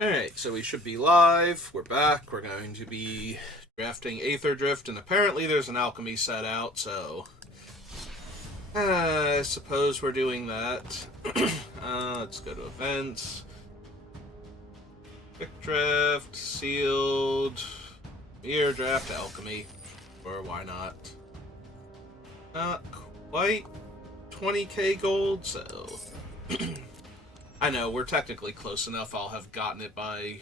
Alright, so we should be live. We're back. We're going to be drafting Aetherdrift, and apparently there's an alchemy set out, so I suppose we're doing that. Let's go to events. Quick draft, sealed, Aetherdrift Alchemy, or why not? Not quite 20k gold, so I know, we're technically close enough. I'll have gotten it by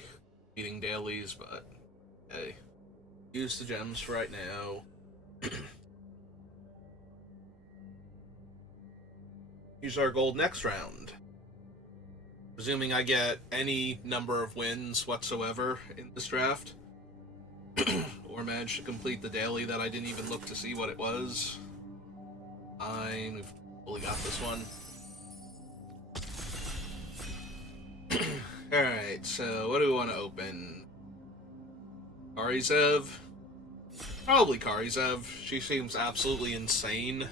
beating dailies, but hey. Use the gems for right now. Use our gold next round. Presuming I get any number of wins whatsoever in this draft. Or manage to complete the daily that I didn't even look to see what it was. Fine, we've fully got this one. Alright, so what do we want to open? Karizev? Probably Karizev. She seems absolutely insane.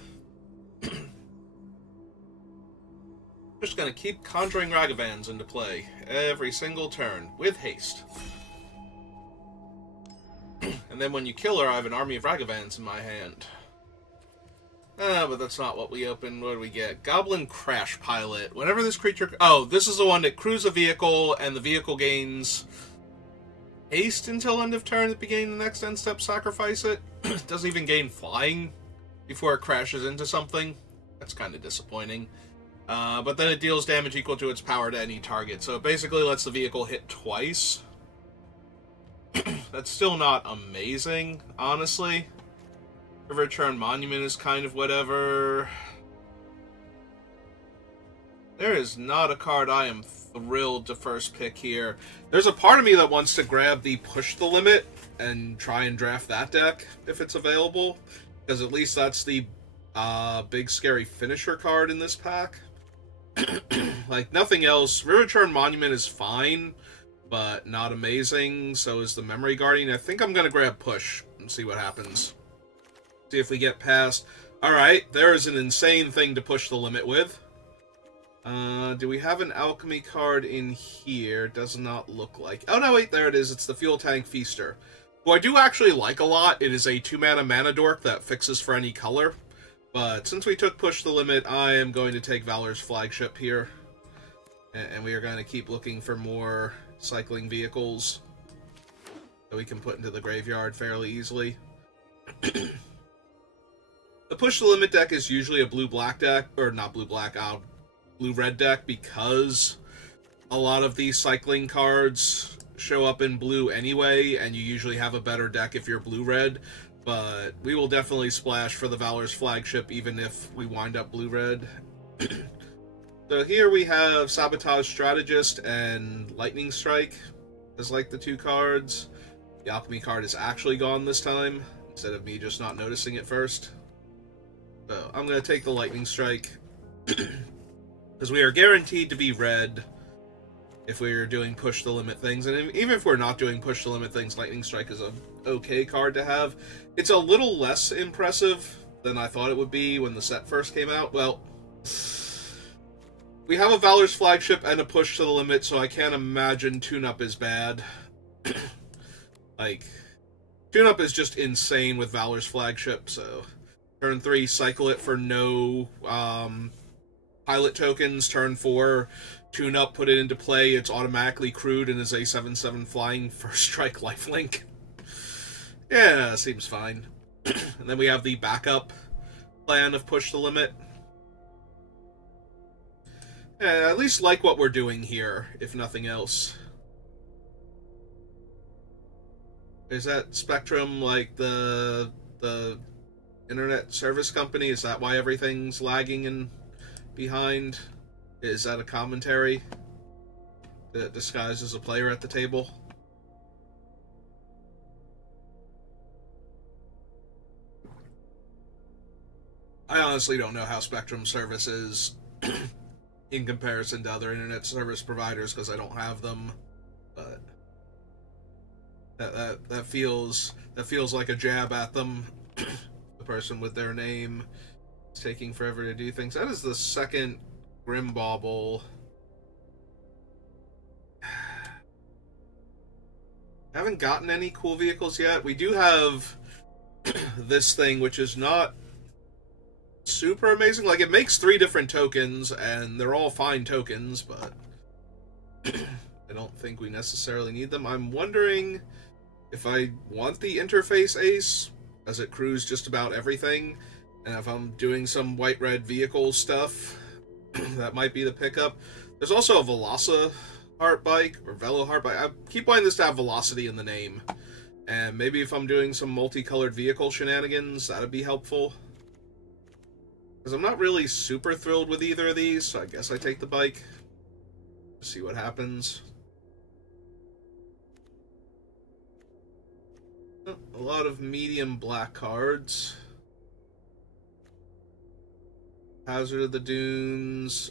Just gonna keep conjuring Ragavans into play every single turn with haste. And then when you kill her, I have an army of Ragavans in my hand. But that's not what we open. What do we get? Goblin Crash Pilot. Whenever this creature... Oh, this is the one that crews a vehicle, and the vehicle gains haste until end of turn at the beginning of the next end step, sacrifice it. Doesn't even gain flying before it crashes into something. That's kind of disappointing. But then it deals damage equal to its power to any target. So it basically lets the vehicle hit twice. That's still not amazing, honestly. Return Monument is kind of whatever. There is not a card I am thrilled to first pick here. There's a part of me that wants to grab the Push the Limit and try and draft that deck if it's available, because at least that's the big scary finisher card in this pack. Like, nothing else. Return Monument is fine, but not amazing. So is the Memory Guardian. I think I'm going to grab Push and see what happens. See if we get past... Alright, there is an insane thing to push the limit with. Do we have an alchemy card in here? Does not look like... Oh, no, wait, there it is. It's the Fuel Tank Feaster, who I do actually like a lot. It is a 2-mana mana dork that fixes for any color. But since we took Push the Limit, I am going to take Valor's Flagship here. And we are going to keep looking for more cycling vehicles that we can put into the graveyard fairly easily. The Push the Limit deck is usually a blue-black deck, or not blue-black, blue-red deck, because a lot of these cycling cards show up in blue anyway, and you usually have a better deck if you're blue-red, but we will definitely splash for the Valor's Flagship even if we wind up blue-red. So here we have Sabotage Strategist and Lightning Strike as like the two cards. The Alchemy card is actually gone this time, instead of me just not noticing it first. So I'm going to take the Lightning Strike, because we are guaranteed to be red if we're doing Push the Limit things. And even if we're not doing Push the Limit things, Lightning Strike is an okay card to have. It's a little less impressive than I thought it would be when the set first came out. Well, we have a Valor's Flagship and a Push to the Limit, so I can't imagine Tune-Up is bad. Like, Tune-Up is just insane with Valor's Flagship, so... Turn 3, cycle it for no pilot tokens. Turn 4, tune up, put it into play. It's automatically crewed and is a 7/7 flying first strike lifelink. Yeah, seems fine. And then we have the backup plan of Push the Limit. Yeah, I at least like what we're doing here, if nothing else. Is that Spectrum like the internet service company? Is that why everything's lagging and behind? Is that a commentary that disguises a player at the table? I honestly don't know how Spectrum service is in comparison to other internet service providers, because I don't have them, but that feels like a jab at them. Person with their name is taking forever to do things. That is the second Grim Bauble Haven't gotten any cool vehicles yet. We do have this thing, which is not super amazing. Like, it makes 3 different tokens, and they're all fine tokens, but I don't think we necessarily need them. I'm wondering if I want the interface ace, as it crews just about everything, and if I'm doing some white-red vehicle stuff, that might be the pickup. There's also a Veloci Heart Bike, or Velo Heart Bike. I keep wanting this to have velocity in the name. And maybe if I'm doing some multicolored vehicle shenanigans, that'd be helpful. Because I'm not really super thrilled with either of these, so I guess I take the bike. See what happens. A lot of medium black cards. Hazard of the Dunes,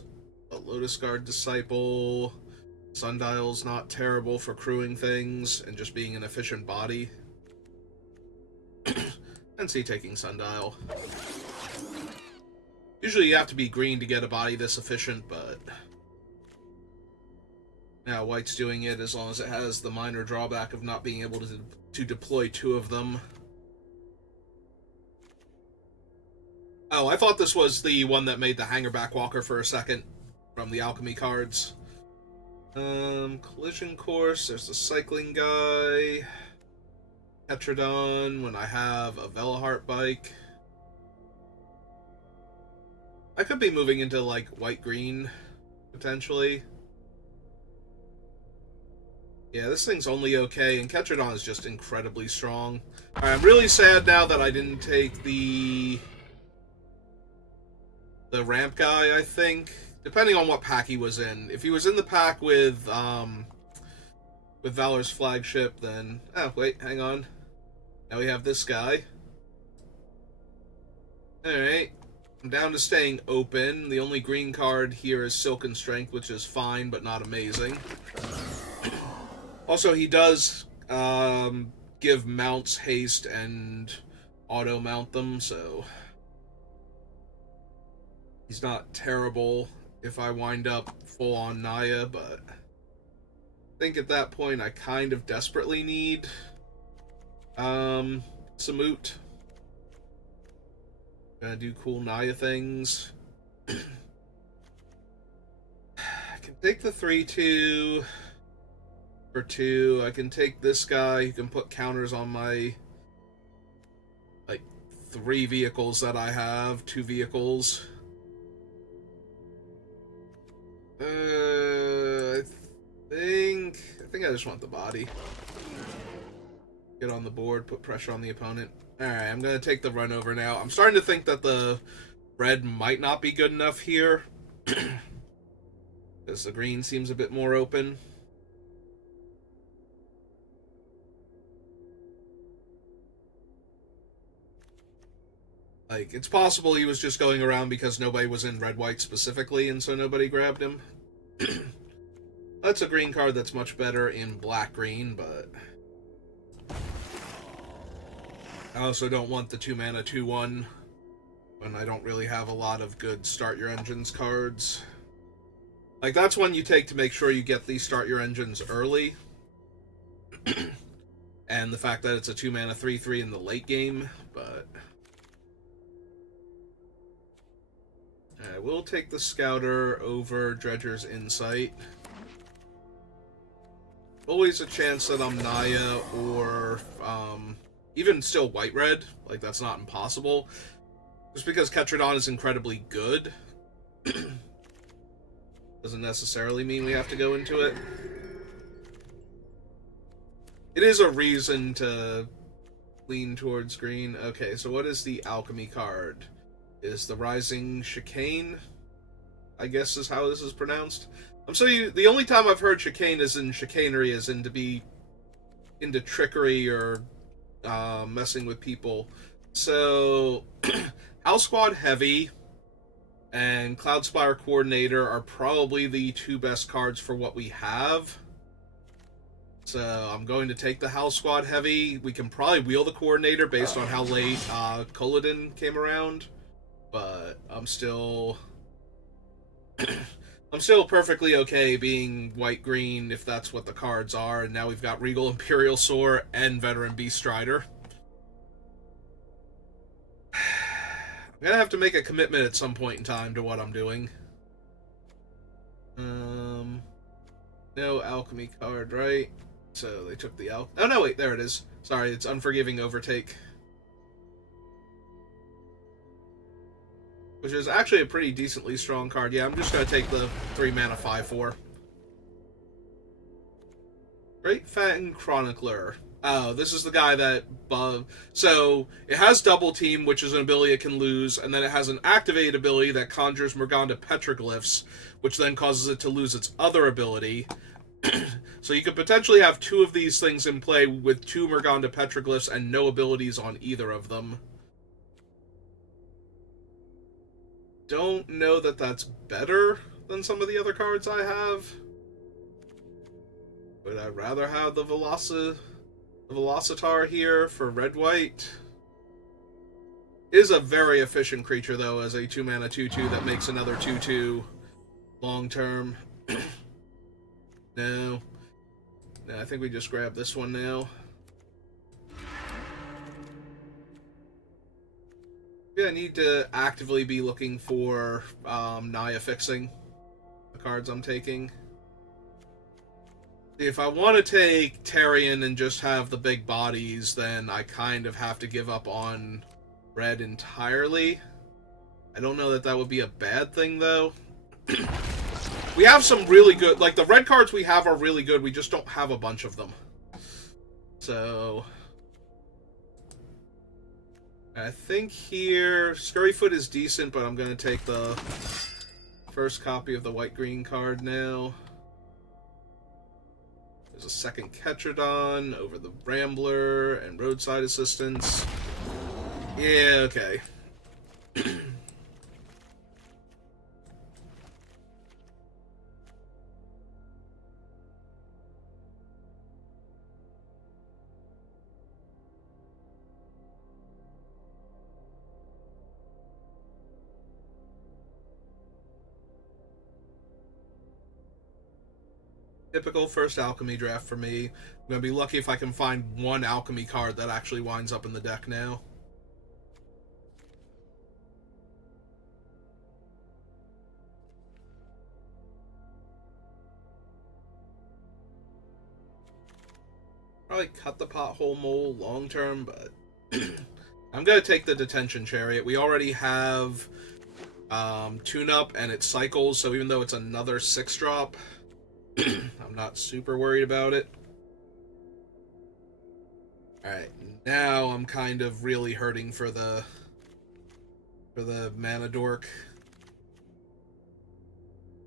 a Lotus Guard Disciple. Sundial's not terrible for crewing things and just being an efficient body. And see, taking Sundial. Usually you have to be green to get a body this efficient, but now white's doing it as long as it has the minor drawback of not being able to deploy 2 of them. Oh, I thought this was the one that made the Hangerback Walker for a second from the Alchemy cards. Collision Course, there's the Cycling Guy. Tetradon when I have a Veloheart Bike. I could be moving into, like, white-green, potentially. Yeah, this thing's only okay, and Ketradon is just incredibly strong. Alright, I'm really sad now that I didn't take the ramp guy, I think. Depending on what pack he was in. If he was in the pack with Valor's flagship, then... Oh, wait, hang on. Now we have this guy. Alright. I'm down to staying open. The only green card here is Silken Strength, which is fine, but not amazing. Also, he does give mounts haste and auto-mount them, so... He's not terrible if I wind up full-on Naya, but... I think at that point I kind of desperately need... Samut. Gonna do cool Naya things. I can take the 3-2 for 2. I can take this guy who can put counters on my, like, 3 vehicles that I have. 2 vehicles. I think I just want the body. Get on the board, put pressure on the opponent. Alright, I'm going to take the run over now. I'm starting to think that the red might not be good enough here. Because the green seems a bit more open. Like, it's possible he was just going around because nobody was in red-white specifically, and so nobody grabbed him. That's a green card that's much better in black-green, but... I also don't want the 2-mana 2-1 when I don't really have a lot of good Start Your Engines cards. Like, that's one you take to make sure you get these Start Your Engines early. And the fact that it's a 2-mana 3-3 in the late game, but... I will take the Scouter over Dredger's Insight. Always a chance that I'm Naya or... even still white-red, like, that's not impossible. Just because Ketradon is incredibly good doesn't necessarily mean we have to go into it. It is a reason to lean towards green. Okay, so what is the Alchemy card? Is the Rising Chicane, I guess is how this is pronounced. The only time I've heard chicane is in chicanery, as in to be into trickery or messing with people. So, House Squad Heavy and Cloudspire Coordinator are probably the 2 best cards for what we have. So, I'm going to take the House Squad Heavy. We can probably wheel the Coordinator based on how late Culloden came around. But I'm still I'm still perfectly okay being white-green if that's what the cards are, and now we've got Regal Imperial Soar and Veteran Beast Strider. I'm gonna have to make a commitment at some point in time to what I'm doing. No alchemy card, right? So they took the oh no, wait, there it is. Sorry, it's Unforgiving Overtake. Which is actually a pretty decently strong card. Yeah, I'm just gonna take the 3 mana 5/4. Great Fang Chronicler. Oh, this is the guy that... So, it has Double Team, which is an ability it can lose, and then it has an activated ability that conjures Morgana Petroglyphs, which then causes it to lose its other ability. So you could potentially have 2 of these things in play with 2 Morgana Petroglyphs and no abilities on either of them. Don't know that that's better than some of the other cards I have. Would I rather have the Velocitar here for red-white? Is a very efficient creature, though, as a 2-mana 2/2 that makes another 2/2 long-term. No. No, I think we just grab this one now. Yeah, I need to actively be looking for Naya fixing the cards I'm taking. If I want to take Tarion and just have the big bodies, then I kind of have to give up on red entirely. I don't know that that would be a bad thing, though. We have some really good... Like, the red cards we have are really good, we just don't have a bunch of them. So... I think here... Scurryfoot is decent, but I'm going to take the first copy of the white-green card now. There's a second Ketradon over the Rambler and Roadside Assistance. Yeah, okay. Typical first alchemy draft for me. I'm going to be lucky if I can find one alchemy card that actually winds up in the deck now. Probably cut the Pothole Mole long term, but I'm going to take the Detention Chariot. We already have Tune-Up and it cycles, so even though it's another 6-drop, I'm not super worried about it. Alright, now I'm kind of really hurting for the mana dork.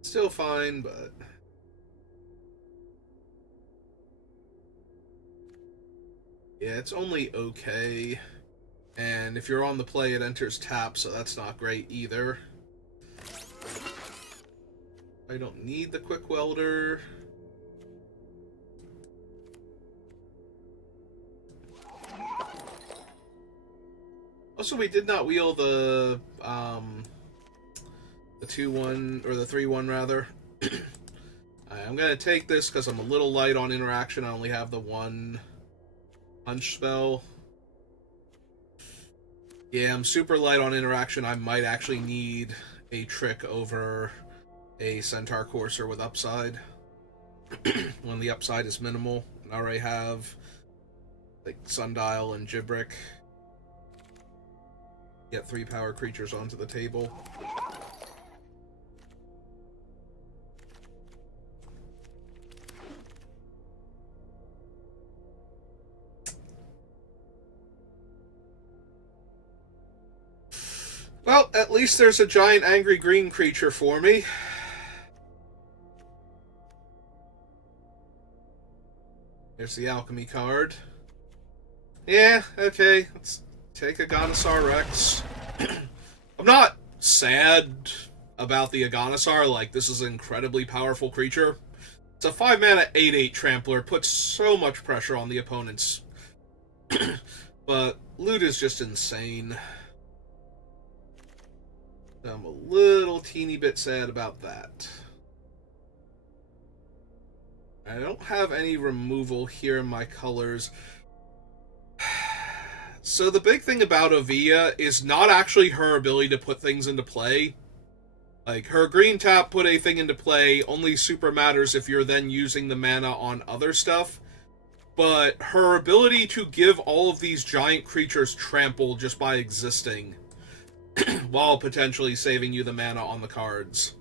Still fine, but... Yeah, it's only okay. And if you're on the play, it enters tap, so that's not great either. I don't need the Quick Welder. Also, we did not wheel the 2/1 or the 3/1 rather. I'm gonna take this because I'm a little light on interaction. I only have the 1 punch spell. Yeah, I'm super light on interaction. I might actually need a trick over a Centaur Courser with upside. When the upside is minimal. I already have like Sundial and Gibrick. Get 3 power creatures onto the table. Well, at least there's a giant angry green creature for me. There's the alchemy card. Yeah, okay. Let's take a Aganasaur Rex. I'm not sad about the Aganasaur. Like, this is an incredibly powerful creature. It's a 5-mana 8/8 trampler. It puts so much pressure on the opponents. But loot is just insane. I'm a little teeny bit sad about that. I don't have any removal here in my colors. So the big thing about Ovia is not actually her ability to put things into play. Like, her green tap put a thing into play only super matters if you're then using the mana on other stuff. But her ability to give all of these giant creatures trample just by existing, while potentially saving you the mana on the cards.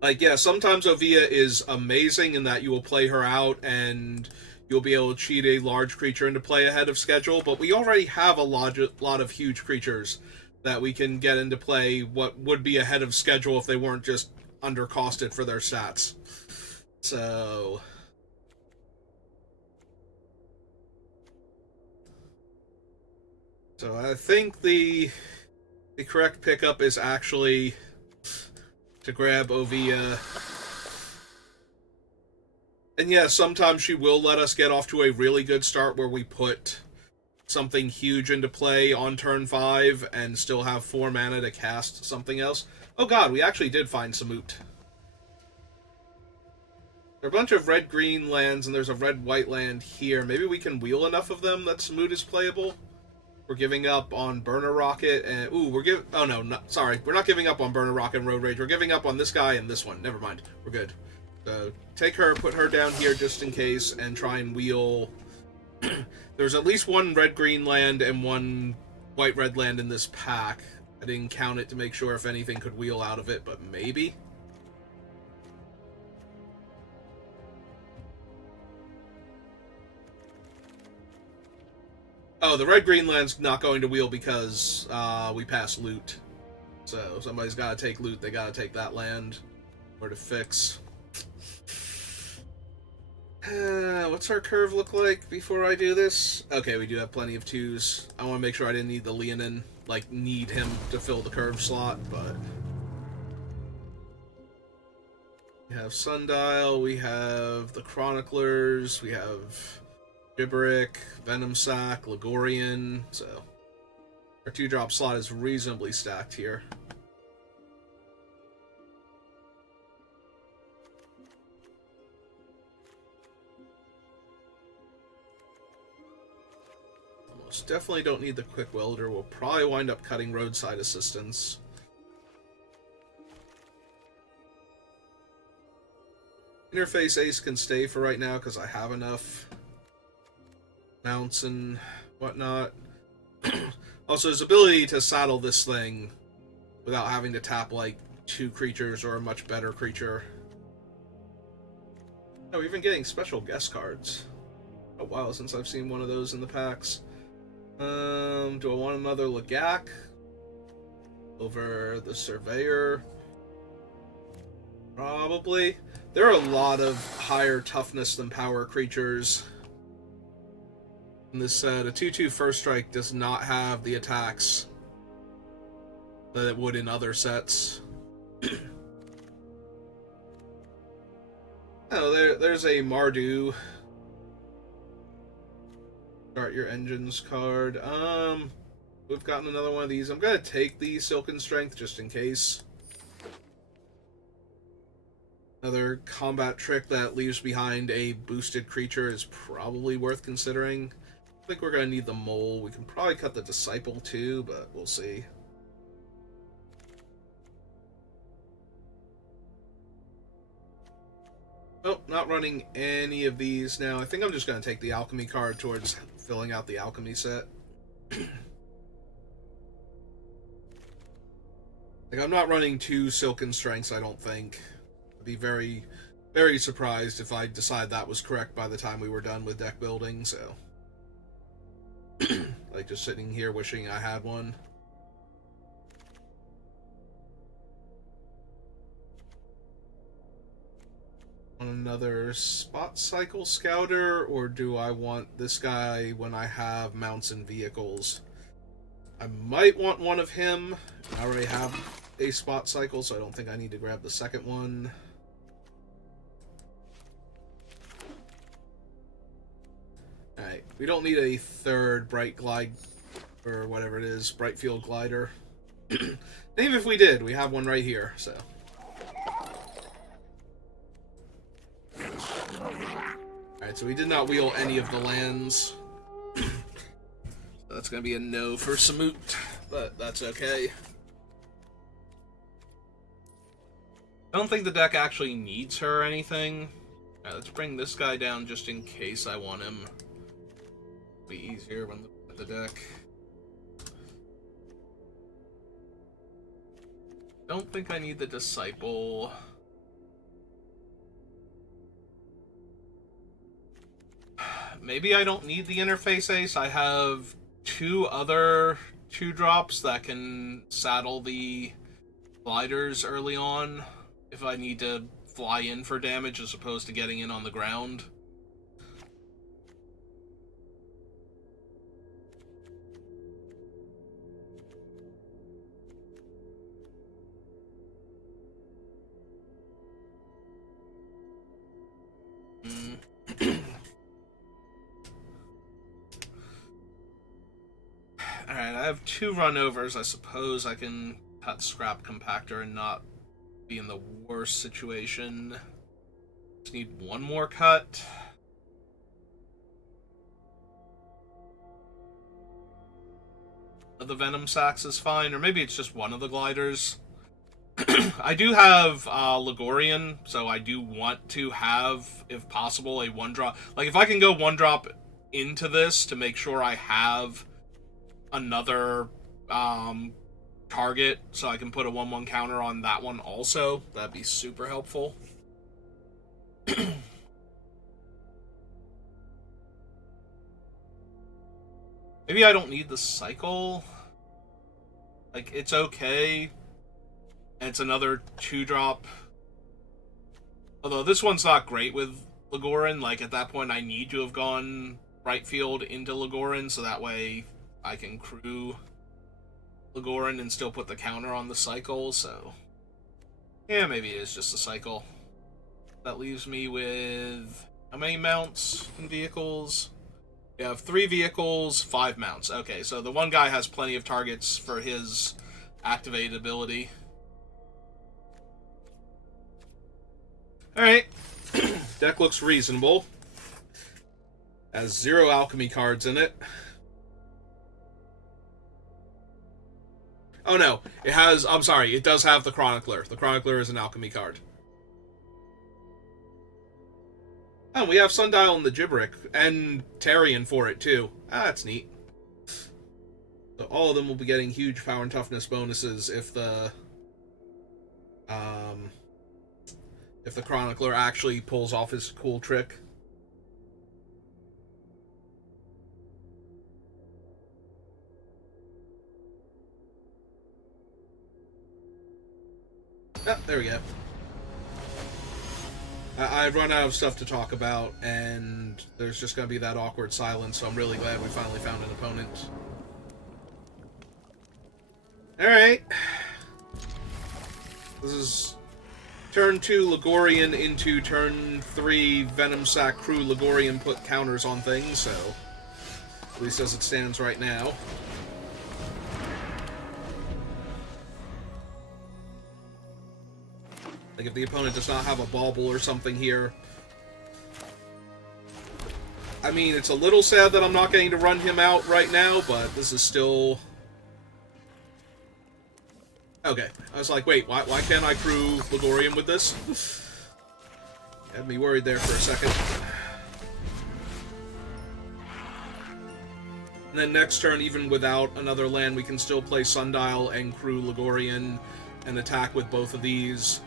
Like, yeah, sometimes Ovia is amazing in that you will play her out and you'll be able to cheat a large creature into play ahead of schedule, but we already have a lot of huge creatures that we can get into play what would be ahead of schedule if they weren't just undercosted for their stats. So I think the correct pickup is actually to grab Ovia. And yeah, sometimes she will let us get off to a really good start where we put something huge into play on turn 5 and still have 4 mana to cast something else. Oh god, we actually did find Samut. There are a bunch of red-green lands, and there's a red-white land here. Maybe we can wheel enough of them that Samut is playable? We're giving up on Burner Rocket, and... Ooh, oh no, sorry. We're not giving up on Burner Rocket and Road Rage. We're giving up on this guy and this one. Never mind. We're good. So, take her, put her down here just in case, and try and wheel... There's at least one red-green land and one white-red land in this pack. I didn't count it to make sure if anything could wheel out of it, but maybe? Oh, the red-green land's not going to wheel because we passed loot. So, somebody's got to take loot, they got to take that land. Or to fix. What's our curve look like before I do this? Okay, we do have plenty of 2s. I want to make sure I didn't need the Leonin, like, need him to fill the curve slot, but... We have Sundial, we have the Chroniclers, we have Gibberick, Venom Sac, Ligorian, so... Our 2-drop slot is reasonably stacked here. Definitely don't need the Quick Welder. We'll probably wind up cutting roadside assistance. Interface Ace can stay for right now because I have enough mounts and whatnot. Also, his ability to saddle this thing without having to tap like 2 creatures or a much better creature. Oh, we're even getting special guest cards. A while since I've seen one of those in the packs. Do I want another Lagak over the Surveyor? Probably. There are a lot of higher toughness than power creatures in this set. A 2/2 First Strike does not have the attacks that it would in other sets. Oh, there's a Mardu. Start your engines card. We've gotten another one of these. I'm gonna take the Silken Strength just in case. Another combat trick that leaves behind a boosted creature is probably worth considering. I think we're gonna need the Mole. We can probably cut the Disciple too, but we'll see. Oh, not running any of these now. I think I'm just gonna take the Alchemy card towards filling out the Alchemy set. Like, I'm not running 2 Silken Strengths, I don't think. I'd be very, very surprised if I decide that was correct by the time we were done with deck building, so... Like, just sitting here wishing I had one. Want another Spot Cycle Scouter, or do I want this guy when I have mounts and vehicles? I might want one of him. I already have a Spot Cycle, so I don't think I need to grab the second one. Alright, we don't need a third Bright Glide, or whatever it is, Bright Field Glider. Even if we did, we have one right here, so... Alright, so we did not wheel any of the lands. That's going to be a no for Samut, but that's okay. I don't think the deck actually needs her or anything. Alright, let's bring this guy down just in case I want him. It'll be easier when looking at the deck. Don't think I need the Disciple. Maybe I don't need the Interface Ace. I have 2 other 2-drops that can saddle the gliders early on if I need to fly in for damage as opposed to getting in on the ground. Alright, I have 2 runovers. I suppose I can cut Scrap Compactor and not be in the worst situation. Just need 1 more cut. The Venom Sacs is fine, or maybe it's just one of the gliders. I do have Ligorian, so I do want to have, if possible, a 1-drop. Like, if I can go 1-drop into this to make sure I have another target, so I can put a 1/1 counter on that one also, that'd be super helpful. Maybe I don't need the cycle. Like, it's okay. And it's another 2-drop. Although this one's not great with Ligorin. Like, at that point I need to have gone right field into Ligorin, so that way I can crew Ligorin and still put the counter on the cycle, so... yeah, maybe it is just a cycle. That leaves me with... how many mounts and vehicles? We have 3 vehicles, 5 mounts. Okay, so the one guy has plenty of targets for his activated ability. Alright. Deck looks reasonable. Has 0 alchemy cards in it. Oh no, it has, I'm sorry, it does have the Chronicler. The Chronicler is an alchemy card. Oh, we have Sundial and the Gibberick, and Tarion for it too. Ah, that's neat. So all of them will be getting huge power and toughness bonuses if the Chronicler actually pulls off his cool trick. Oh, there we go. I've run out of stuff to talk about, and there's just going to be that awkward silence, so I'm really glad we finally found an opponent. Alright. This is turn 2 Ligorian into turn 3 Venom Sac Crew. Ligorian put counters on things, so at least as it stands right now. Like, if the opponent does not have a bauble or something here... I mean, it's a little sad that I'm not getting to run him out right now, but this is still... okay. I was like, wait, why can't I crew Ligorian with this? Had me worried there for a second. And then next turn, even without another land, we can still play Sundial and crew Ligorian and attack with both of these.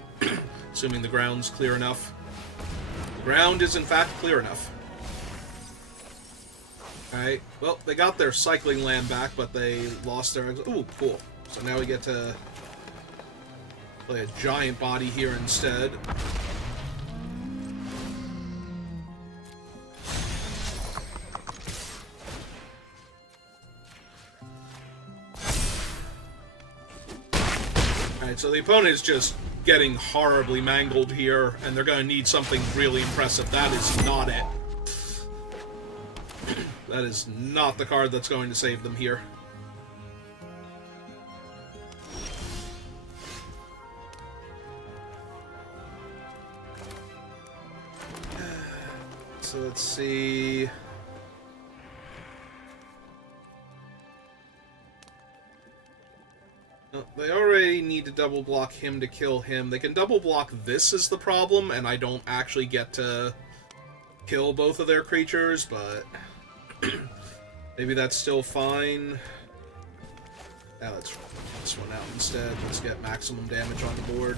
Assuming the ground's clear enough. The ground is in fact clear enough. Alright, well, they got their cycling land back, but they lost their... ooh, cool. So now we get to play a giant body here instead. Alright, so the opponent is just getting horribly mangled here, and they're going to need something really impressive. That is not it. That is not the card that's going to save them here. Let's so let's see. No, they already need to double block him to kill him. They can double block this is the problem, and I don't actually get to kill both of their creatures, but maybe that's still fine. Now let's run this one out instead. Let's get maximum damage on the board.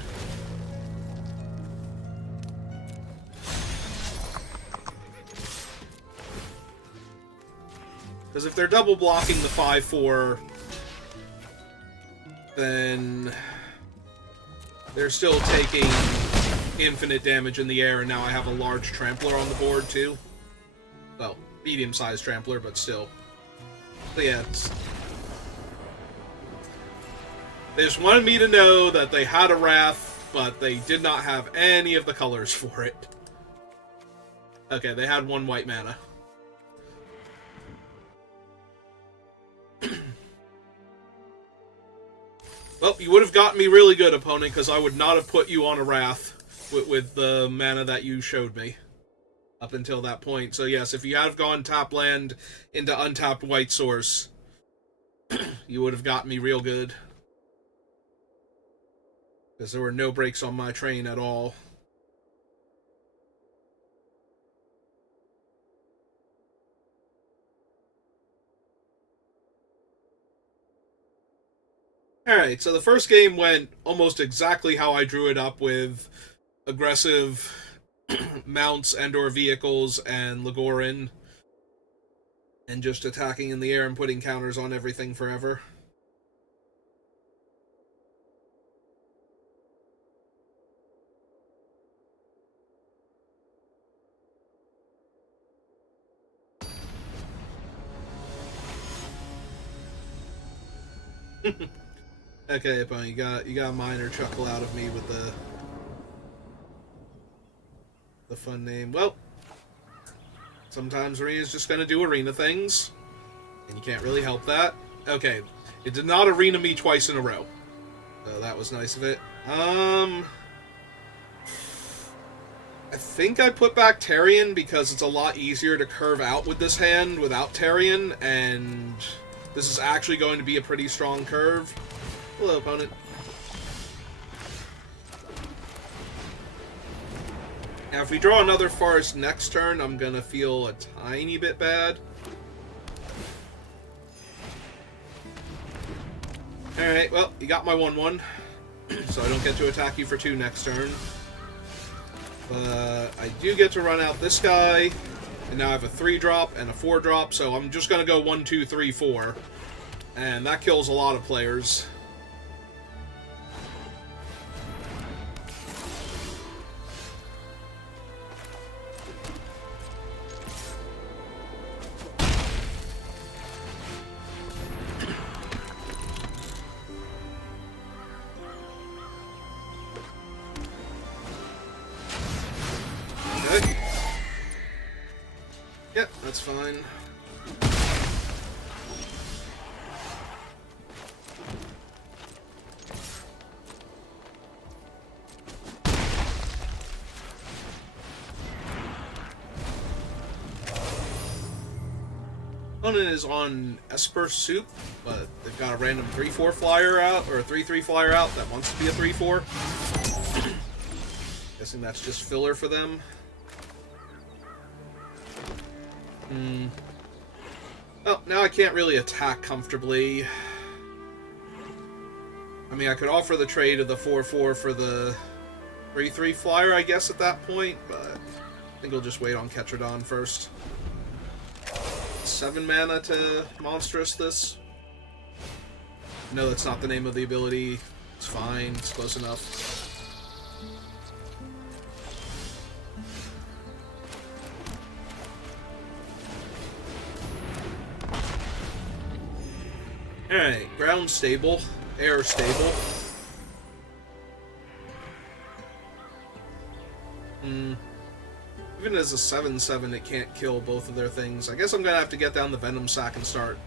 Because if they're double blocking the 5/4, then they're still taking infinite damage in the air, and now I have a large trampler on the board too. Well, medium-sized trampler, but still. So yeah, they just wanted me to know that they had a Wrath, but they did not have any of the colors for it. Okay, they had 1 white mana. Well, you would have gotten me really good, opponent, because I would not have put you on a Wrath with the mana that you showed me up until that point. So yes, if you had gone tap land into untapped white source, you would have gotten me real good. Because there were no breaks on my train at all. Alright, so the first game went almost exactly how I drew it up, with aggressive mounts and or vehicles and Legorin, and just attacking in the air and putting counters on everything forever. Okay, opponent, you got a minor chuckle out of me with the fun name. Well, sometimes Arena's just gonna do Arena things, and you can't really help that. Okay, it did not Arena me twice in a row, so that was nice of it. I think I put back Tarion because it's a lot easier to curve out with this hand without Tarion, and this is actually going to be a pretty strong curve. Hello, opponent. Now, if we draw another forest next turn, I'm gonna feel a tiny bit bad. Alright, well, you got my 1/1, so I don't get to attack you for 2 next turn. But I do get to run out this guy, and now I have a 3-drop and a 4-drop, so I'm just gonna go 1, 2, 3, 4. And that kills a lot of players. Okay. Yep, that's fine. Opponent is on Esper Soup, but they've got a random 3/4 flyer out, or a 3/3 flyer out that wants to be a 3/4. Guessing that's just filler for them. Well, now I can't really attack comfortably. I mean, I could offer the trade of the 4/4 for the 3/3 flyer, I guess, at that point, but I think I'll just wait on Ketradon first. 7 mana to Monstrous this. No, that's not the name of the ability. It's fine, it's close enough. Alright, ground stable, air stable. Even as a 7/7, it can't kill both of their things. I guess I'm gonna have to get down the Venom Sack and start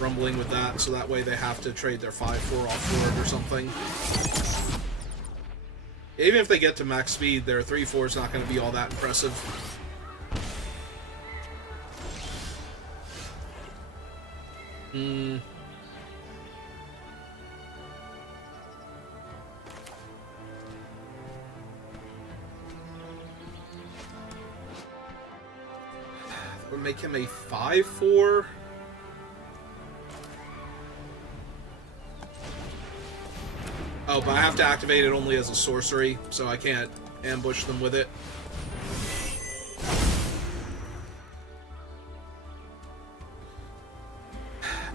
rumbling with that, so that way they have to trade their 5/4 off for it or something. Even if they get to max speed, their 3/4 is not gonna be all that impressive. Hmm. That would make him a 5/4. Oh, but I have to activate it only as a sorcery, so I can't ambush them with it.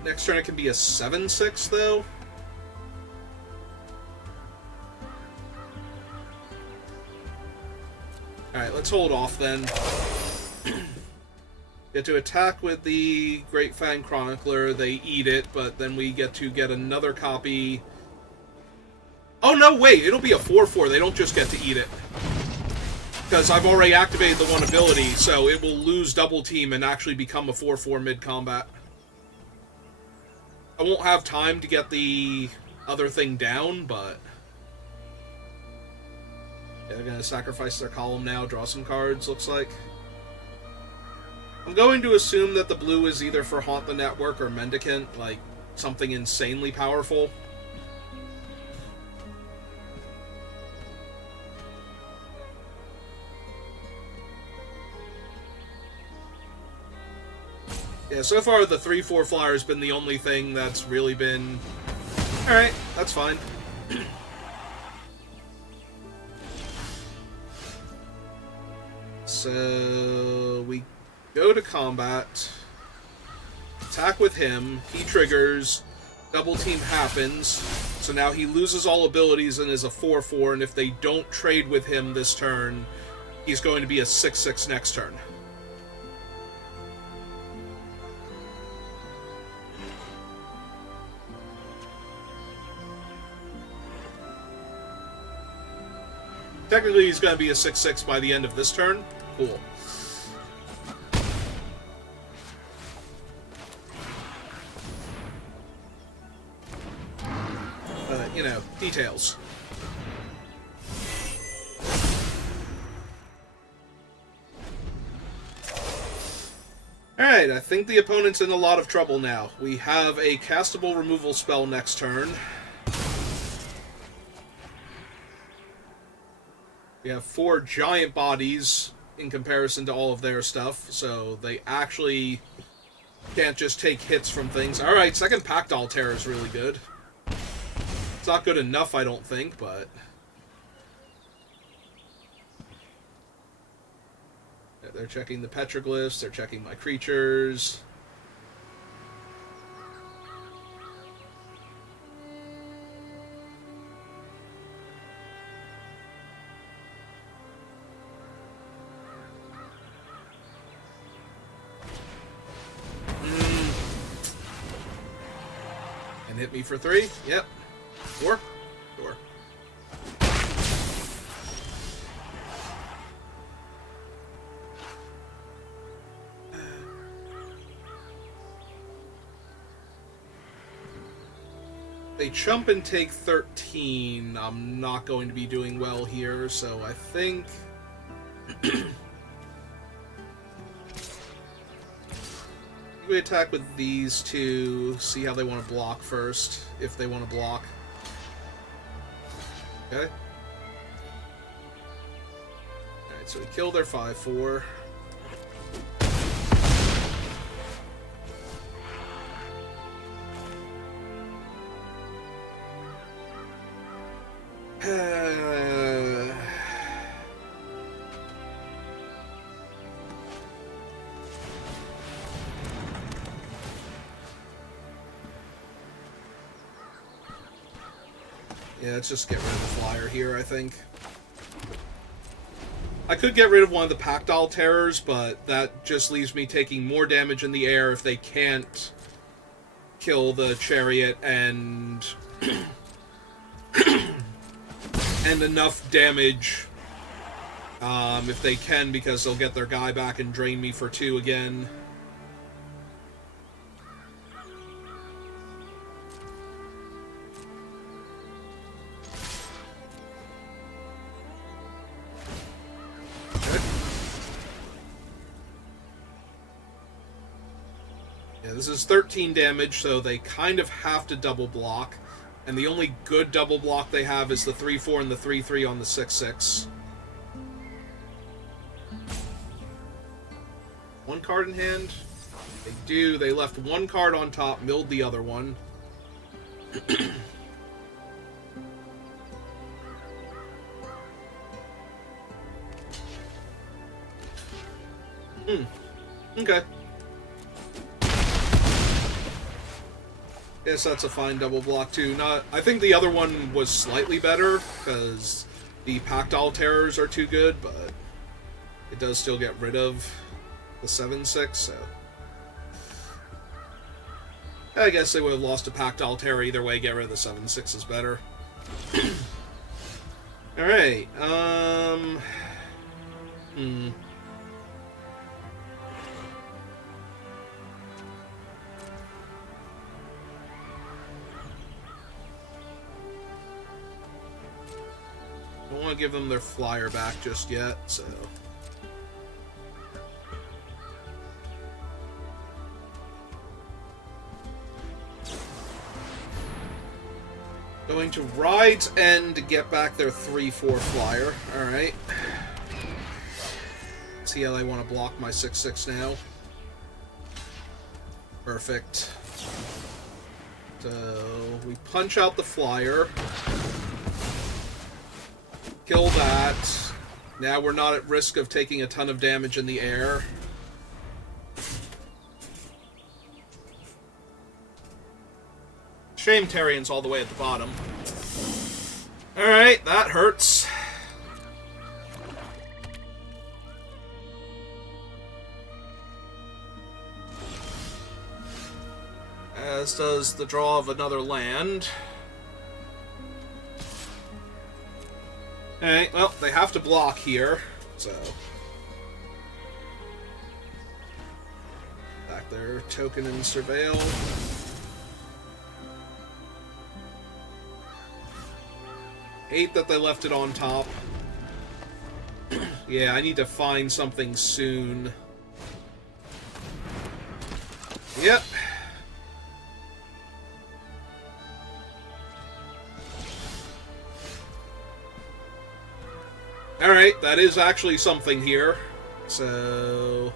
Next turn it can be a 7/6, though. Alright, let's hold off then. Get to attack with the Great Fang Chronicler. They eat it, but then we get to get another copy. Oh, no, wait. It'll be a 4/4. They don't just get to eat it. Because I've already activated the one ability, so it will lose double team and actually become a 4/4 mid-combat. I won't have time to get the other thing down, but... Yeah, they're going to sacrifice their column now, draw some cards, looks like. I'm going to assume that the blue is either for Haunt the Network or Mendicant, like something insanely powerful. Yeah, so far the 3/4 flyer has been the only thing that's really been... Alright, that's fine. So we go to combat, attack with him, he triggers, double team happens, so now he loses all abilities and is a 4/4, and if they don't trade with him this turn, he's going to be a 6/6 next turn. Technically, he's going to be a 6/6 by the end of this turn. Cool. You know, details. Alright, I think the opponent's in a lot of trouble now. We have a castable removal spell next turn. We have 4 giant bodies in comparison to all of their stuff, so they actually can't just take hits from things. Alright, second Pact Altair is really good. It's not good enough, I don't think, but... Yeah, they're checking the petroglyphs, they're checking my creatures. And hit me for 3? Yep. 4? Sure. They chump and take 13. I'm not going to be doing well here, so I think... we attack with these two, see how they want to block first, if they want to block. Okay. Alright, so we kill their 5/4. Yeah, let's just get rid of the flyer here, I think. I could get rid of one of the Pact Altairers, but that just leaves me taking more damage in the air if they can't kill the chariot and... and enough damage if they can, because they'll get their guy back and drain me for 2 again. this is 13 damage, so they kind of have to double block. And the only good double block they have is the 3-4 and the 3-3 on the 6-6. One card in hand? They do. They left one card on top, milled the other one. Okay. Guess that's a fine double block too. I think the other one was slightly better because the Pactile Terrors are too good, but it does still get rid of the 7-6, so I guess they would have lost a Pactile Terror either way. Get rid of the 7-6 is better. All right. I don't want to give them their flyer back just yet, so. Going to Ride's End to get back their 3-4 flyer. Alright. See how they want to block my 6-6 now. Perfect. So, we punch out the flyer. Kill that. Now we're not at risk of taking a ton of damage in the air. Shame Tarian's all the way at the bottom. Alright, that hurts. As does the draw of another land. Alright, well, they have to block here, so. Back there, token and surveil. Hate that they left it on top. Yeah, I need to find something soon. Yep. Alright, that is actually something here. So,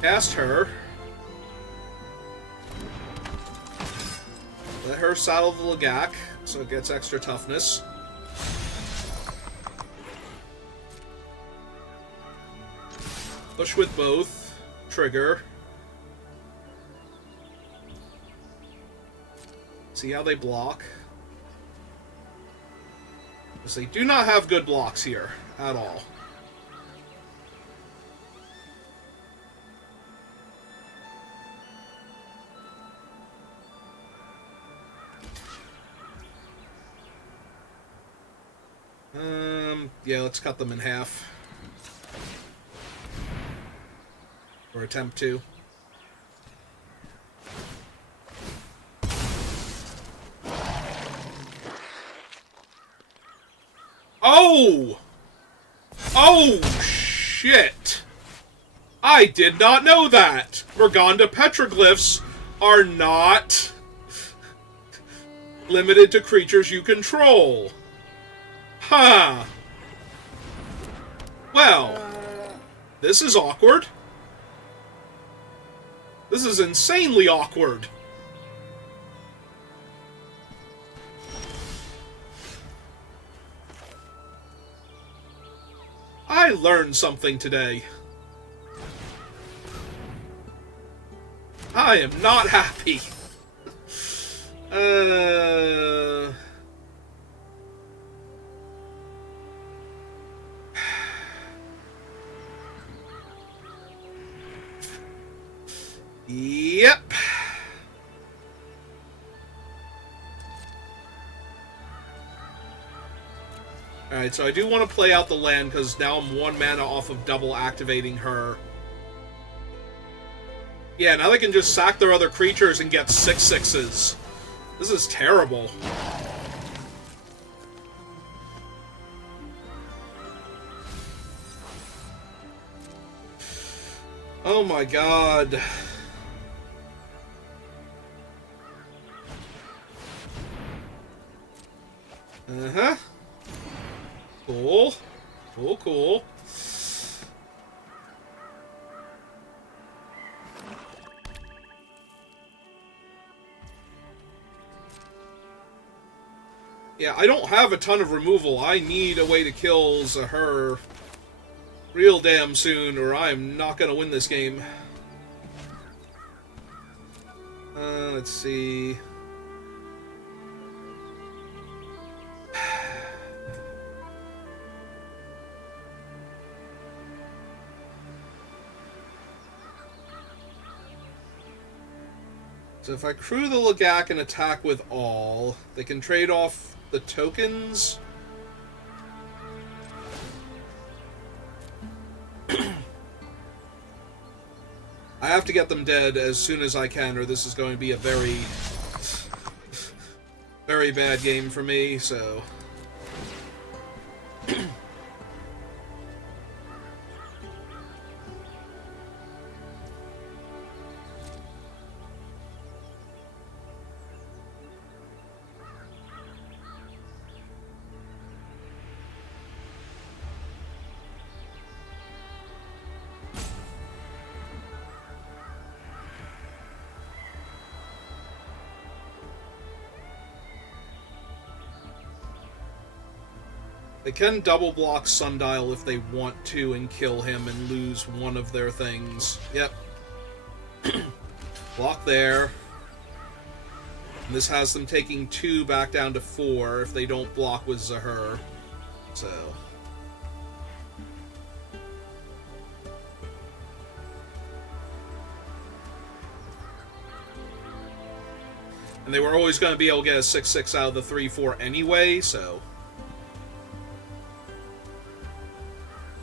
cast her. Let her saddle the Lagak, so it gets extra toughness. Push with both. Trigger. See how they block. Because they do not have good blocks here at all. Yeah, let's cut them in half. Or attempt to. Oh! Oh, shit! I did not know that! Morganda petroglyphs are not limited to creatures you control. Huh. Well, this is awkward. This is insanely awkward. I learned something today. I am not happy. Yep. Alright, so I do want to play out the land, because now I'm 1 mana off of double activating her. Yeah, now they can just sack their other creatures and get 6/6s. This is terrible. Oh my god. Uh-huh. Cool. Cool, cool. Yeah, I don't have a ton of removal. I need a way to kill Zahur real damn soon, or I'm not gonna win this game. Let's see. So if I crew the Lagak and attack with all, they can trade off the tokens. I have to get them dead as soon as I can, or this is going to be a very, very bad game for me, so... They can double block Sundial if they want to and kill him and lose one of their things. Yep. Block there. And this has them taking 2 back down to 4 if they don't block with Zahur. So... and they were always going to be able to get a 6/6 out of the 3/4 anyway, so...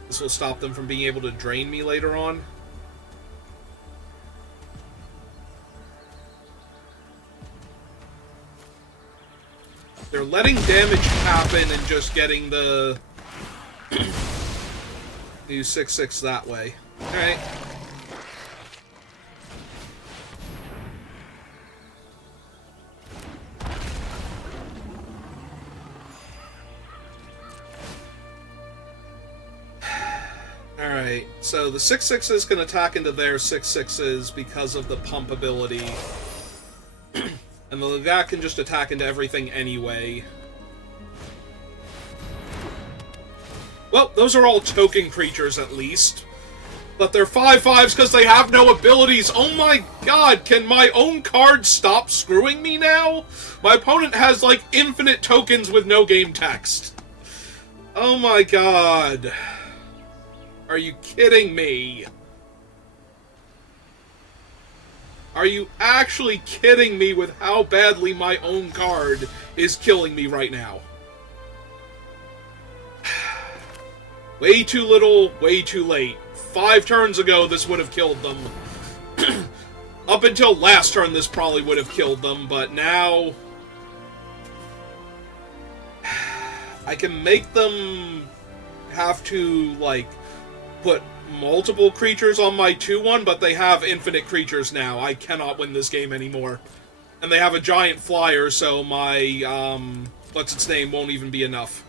this will stop them from being able to drain me later on. They're letting damage happen and just getting the new 6/6 that way. Alright. Alright, so the 6/6s can attack into their 6/6s because of the pump ability. And the Lagak can just attack into everything anyway. Well, those are all token creatures at least. But they're 5/5s because they have no abilities. Oh my god, can my own card stop screwing me now? My opponent has like infinite tokens with no game text. Oh my god. Are you kidding me? Are you actually kidding me with how badly my own card is killing me right now? Way too little, way too late. 5 turns ago, this would have killed them. Up until last turn, this probably would have killed them, but now... I can make them have to, like, put multiple creatures on my 2/1, but they have infinite creatures now. I cannot win this game anymore. And they have a giant flyer, so my, what's its name won't even be enough.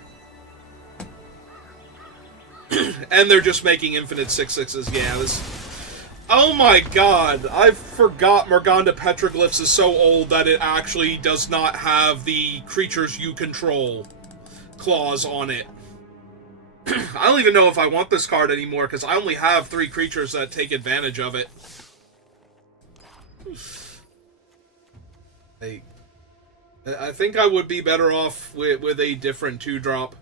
And they're just making infinite 6/6s. Yeah, this... oh my god, I forgot Morganda Petroglyphs is so old that it actually does not have the creatures you control clause on it. I don't even know if I want this card anymore, because I only have 3 creatures that take advantage of it. I think I would be better off with a different 2-drop.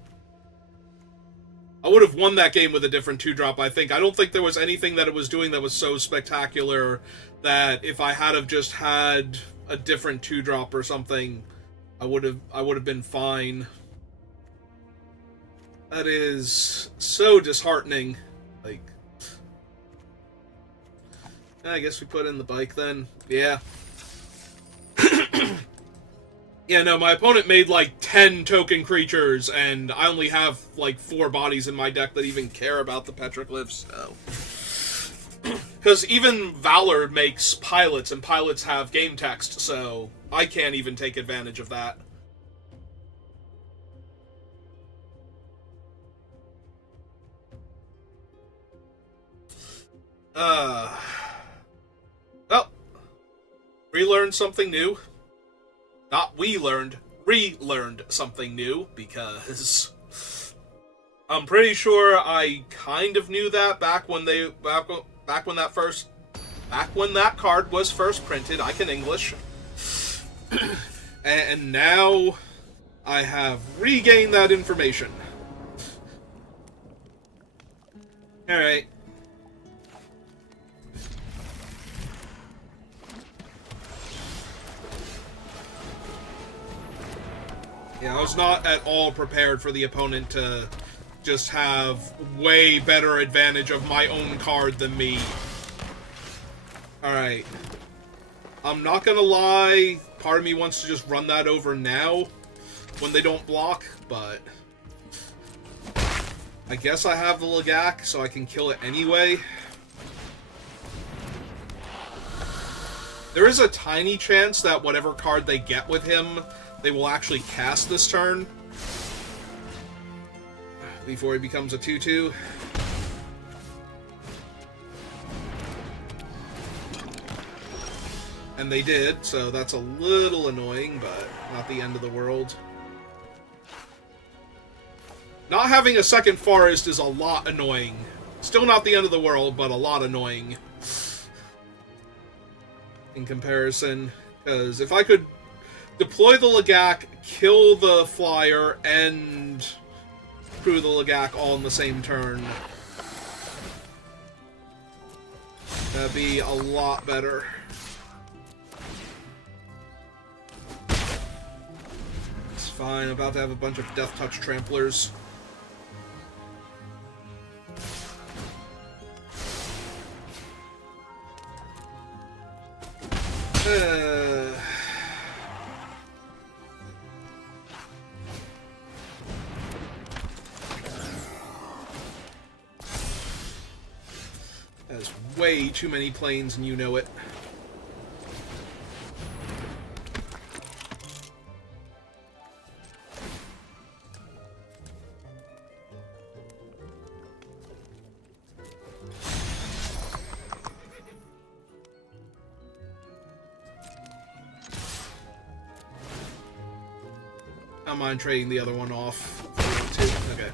I would have won that game with a different 2-drop, I think. I don't think there was anything that it was doing that was so spectacular that if I had have just had a different 2-drop or something, I would have been fine. That is so disheartening. Like, I guess we put in the bike then. Yeah. Yeah, no, my opponent made like 10 token creatures, and I only have like 4 bodies in my deck that even care about the petroglyphs, so. Because even Valor makes pilots, and pilots have game text, so I can't even take advantage of that. Uh, well, relearned something new. Not we learned, relearned something new, because I'm pretty sure I kind of knew that back when that card was first printed. I can English. And now I have regained that information. Alright. Yeah, I was not at all prepared for the opponent to just have way better advantage of my own card than me. Alright. I'm not gonna lie, part of me wants to just run that over now when they don't block, but I guess I have the Lagak, so I can kill it anyway. There is a tiny chance that whatever card they get with him, they will actually cast this turn before he becomes a 2/2. And they did, so that's a little annoying, but not the end of the world. Not having a second forest is a lot annoying. Still not the end of the world, but a lot annoying in comparison. Because if I could deploy the Lagak, kill the flyer, and crew the Lagak all in the same turn, that'd be a lot better. It's fine, I'm about to have a bunch of Death Touch Tramplers. That's way too many planes, and you know it. I don't mind trading the other one off. Okay.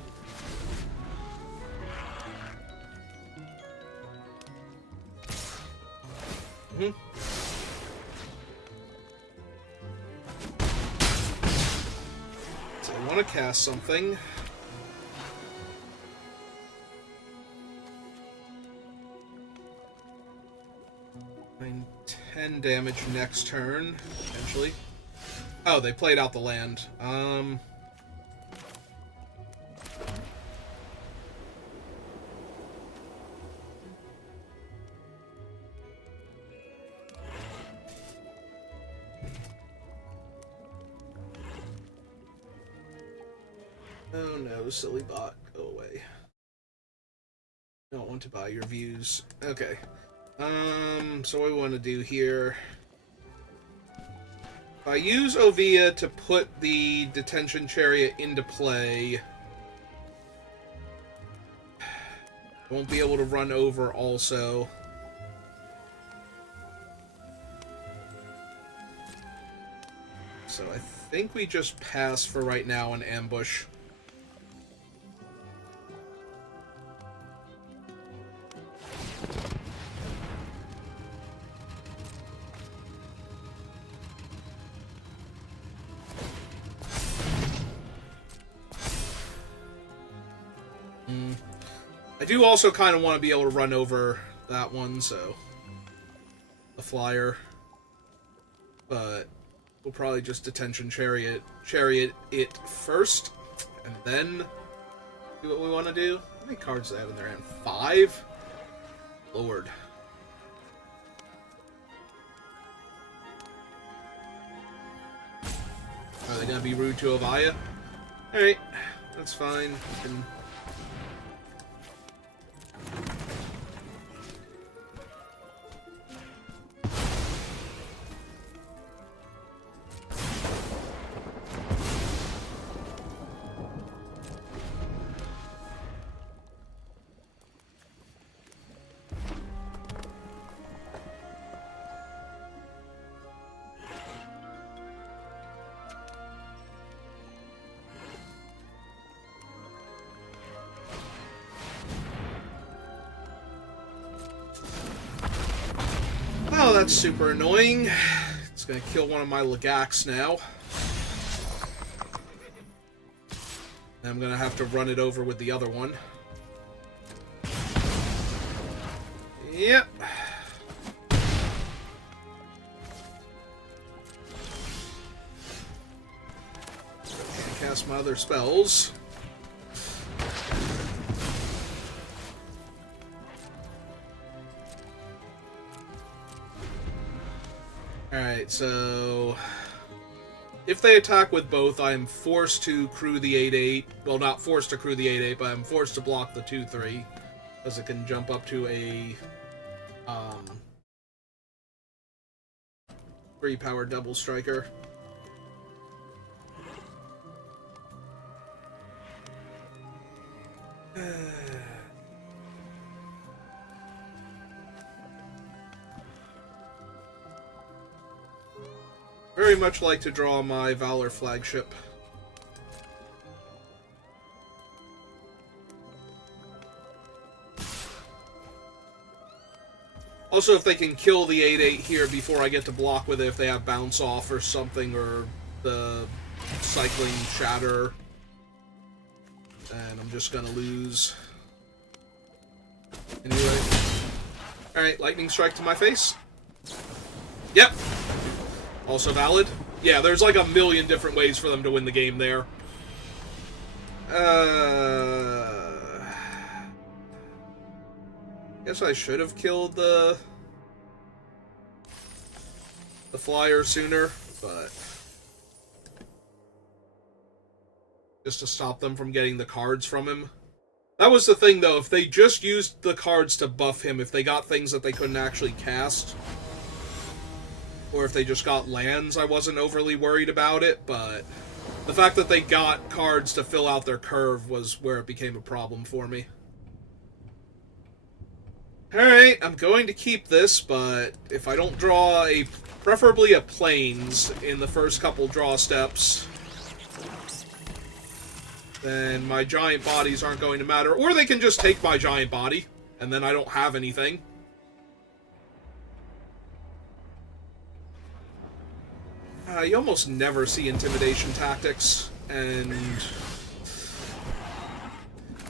So I want to cast something. Nine, 10 damage next turn, potentially. Oh, they played out the land. Oh no, silly bot, go away. Don't want to buy your views. Okay. So what we want to do here... If I use Ovia to put the Detention Chariot into play, I won't be able to run over also. So I think we just pass for right now and ambush. I do also kind of want to be able to run over that one, so... the flyer. But we'll probably just Detention Chariot it first, and then do what we want to do. How many cards do I have in their hand? 5? Lord. Are they going to be rude to Avaya? Alright, that's fine. We can... that's super annoying. It's gonna kill one of my Legax now. And I'm gonna have to run it over with the other one. Yep. Cast my other spells. Alright, so if they attack with both, I am forced to crew the 8-8. Well, not forced to crew the 8-8, but I'm forced to block the 2-3, because it can jump up to a 3-power double striker. Very much like to draw my Valor flagship. Also, if they can kill the 8-8 here before I get to block with it, if they have bounce off or something, or the cycling shatter, and I'm just gonna lose. Anyway. Alright, lightning strike to my face. Yep. Also valid. Yeah, there's like a million different ways for them to win the game there. Guess I should have killed the flyer sooner, but just to stop them from getting the cards from him. That was the thing, though. If they just used the cards to buff him, if they got things that they couldn't actually cast, or if they just got lands, I wasn't overly worried about it, but the fact that they got cards to fill out their curve was where it became a problem for me. Alright, I'm going to keep this, but if I don't draw preferably a plains in the first couple draw steps, then my giant bodies aren't going to matter. Or they can just take my giant body, and then I don't have anything. You almost never see intimidation tactics, and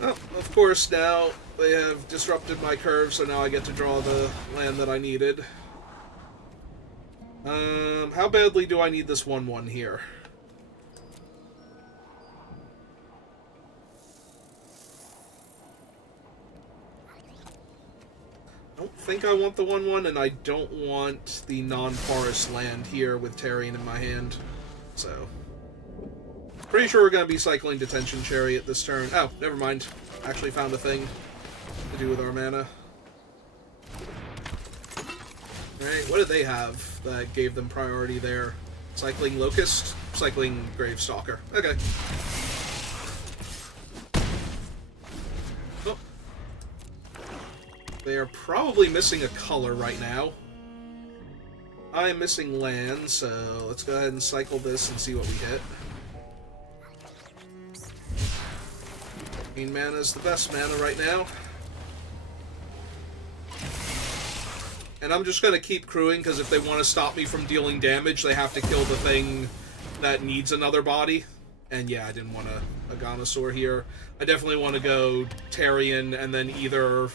oh, of course now they have disrupted my curve, so now I get to draw the land that I needed. How badly do I need this 1/1 here? I don't think I want the 1/1, and I don't want the non-forest land here with Tarion in my hand. So, pretty sure we're going to be cycling Detention Chariot this turn. Oh, never mind. Actually found a thing to do with our mana. Alright, what did they have that gave them priority there? Cycling Locust? Cycling Gravestalker. Okay. Oh. They are probably missing a color right now. I am missing land, so let's go ahead and cycle this and see what we hit. Green mana is the best mana right now. And I'm just going to keep crewing, because if they want to stop me from dealing damage, they have to kill the thing that needs another body. And yeah, I didn't want a Aganosaur here. I definitely want to go Tarion, and then either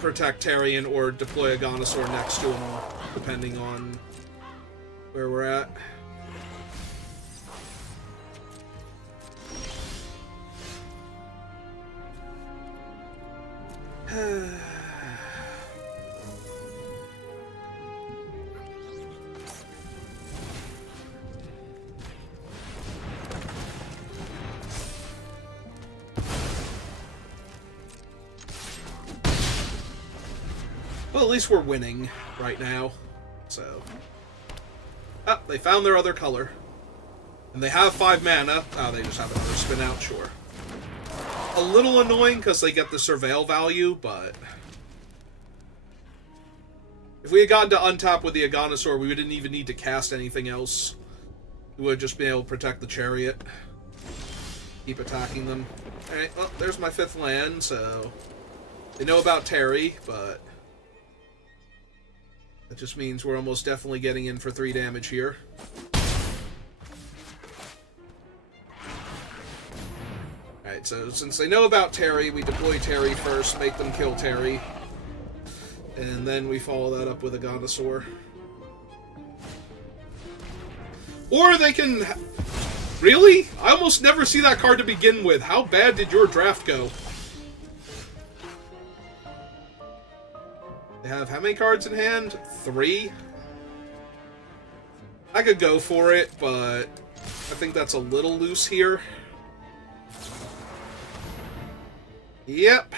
protect Tarion or deploy a Aganosaur next to him, depending on where we're at. Well, at least we're winning right now, so... Ah, they found their other color. And they have 5 mana. Oh, they just have another spin out, sure. A little annoying, because they get the Surveil value, but... If we had gotten to untap with the Aganosaur, we wouldn't even need to cast anything else. We would have just been able to protect the Chariot. Keep attacking them. Alright, well, there's my 5th land, so... They know about Terry, but... That just means we're almost definitely getting in for 3 damage here. Alright, so since they know about Terry, we deploy Terry first, make them kill Terry. And then we follow that up with a Gonosaur. Or they can... Really? I almost never see that card to begin with. How bad did your draft go? They have how many cards in hand? 3? I could go for it, but I think that's a little loose here. Yep.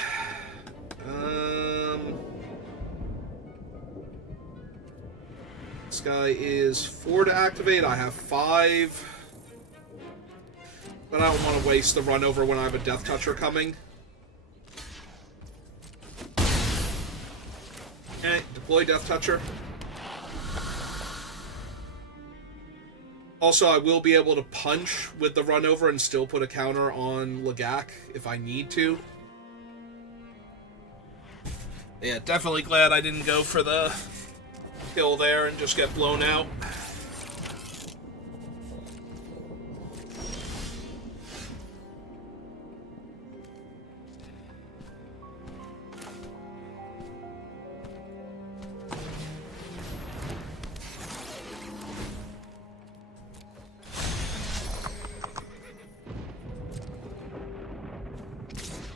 This guy is 4 to activate. I have 5. But I don't want to waste the run over when I have a Death Toucher coming. Okay, deploy Death Toucher. Also, I will be able to punch with the run over and still put a counter on Lagak if I need to. Yeah, definitely glad I didn't go for the kill there and just get blown out.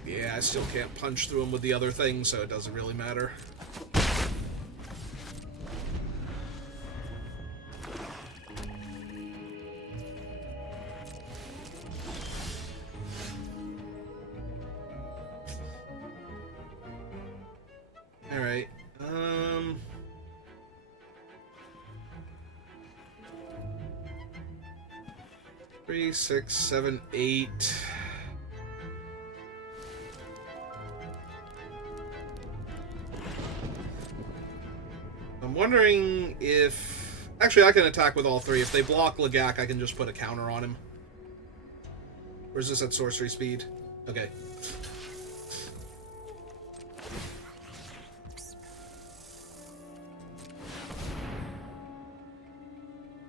Yeah, I still can't punch through him with the other thing, so it doesn't really matter. Alright, 3, 6, 7, 8... I'm wondering if... Actually, I can attack with all 3. If they block Lagak, I can just put a counter on him. Or is this at sorcery speed? Okay.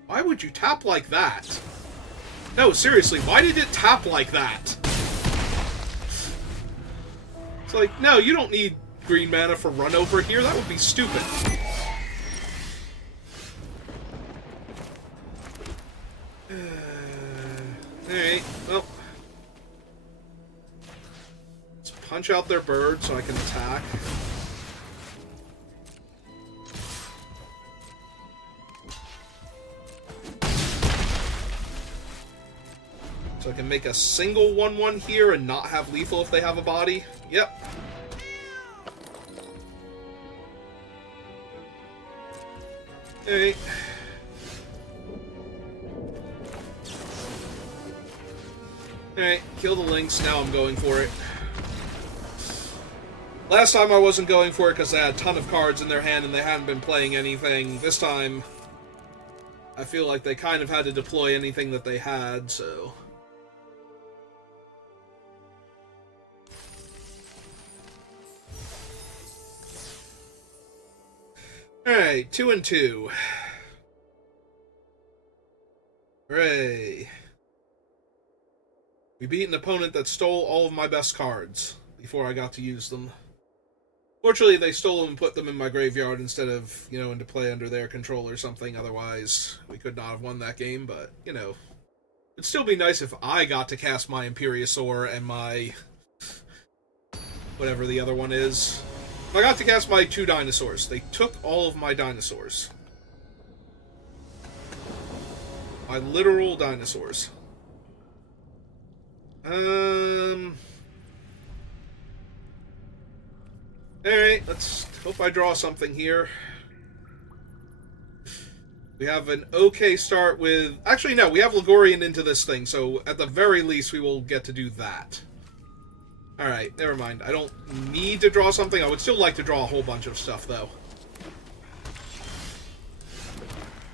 Why would you tap like that? No, seriously, why did it tap like that? It's like, no, you don't need green mana for run over here. That would be stupid. Alright, well. Let's punch out their bird so I can attack. So I can make a single 1/1 here and not have lethal if they have a body. Yep. Alright. Alright, kill the Lynx, now I'm going for it. Last time I wasn't going for it because they had a ton of cards in their hand and they hadn't been playing anything. This time, I feel like they kind of had to deploy anything that they had, so... Alright, 2 and 2. Hooray. We beat an opponent that stole all of my best cards before I got to use them. Fortunately, they stole them and put them in my graveyard instead of, you know, into play under their control or something. Otherwise, we could not have won that game, but, you know. It'd still be nice if I got to cast my Imperiosaur and my... whatever the other one is. I got to cast my 2 dinosaurs. They took all of my dinosaurs. My literal dinosaurs. Alright, let's hope I draw something here. We have an okay start with... Actually, no, we have Ligorian into this thing, so at the very least we will get to do that. Alright, never mind. I don't need to draw something. I would still like to draw a whole bunch of stuff, though.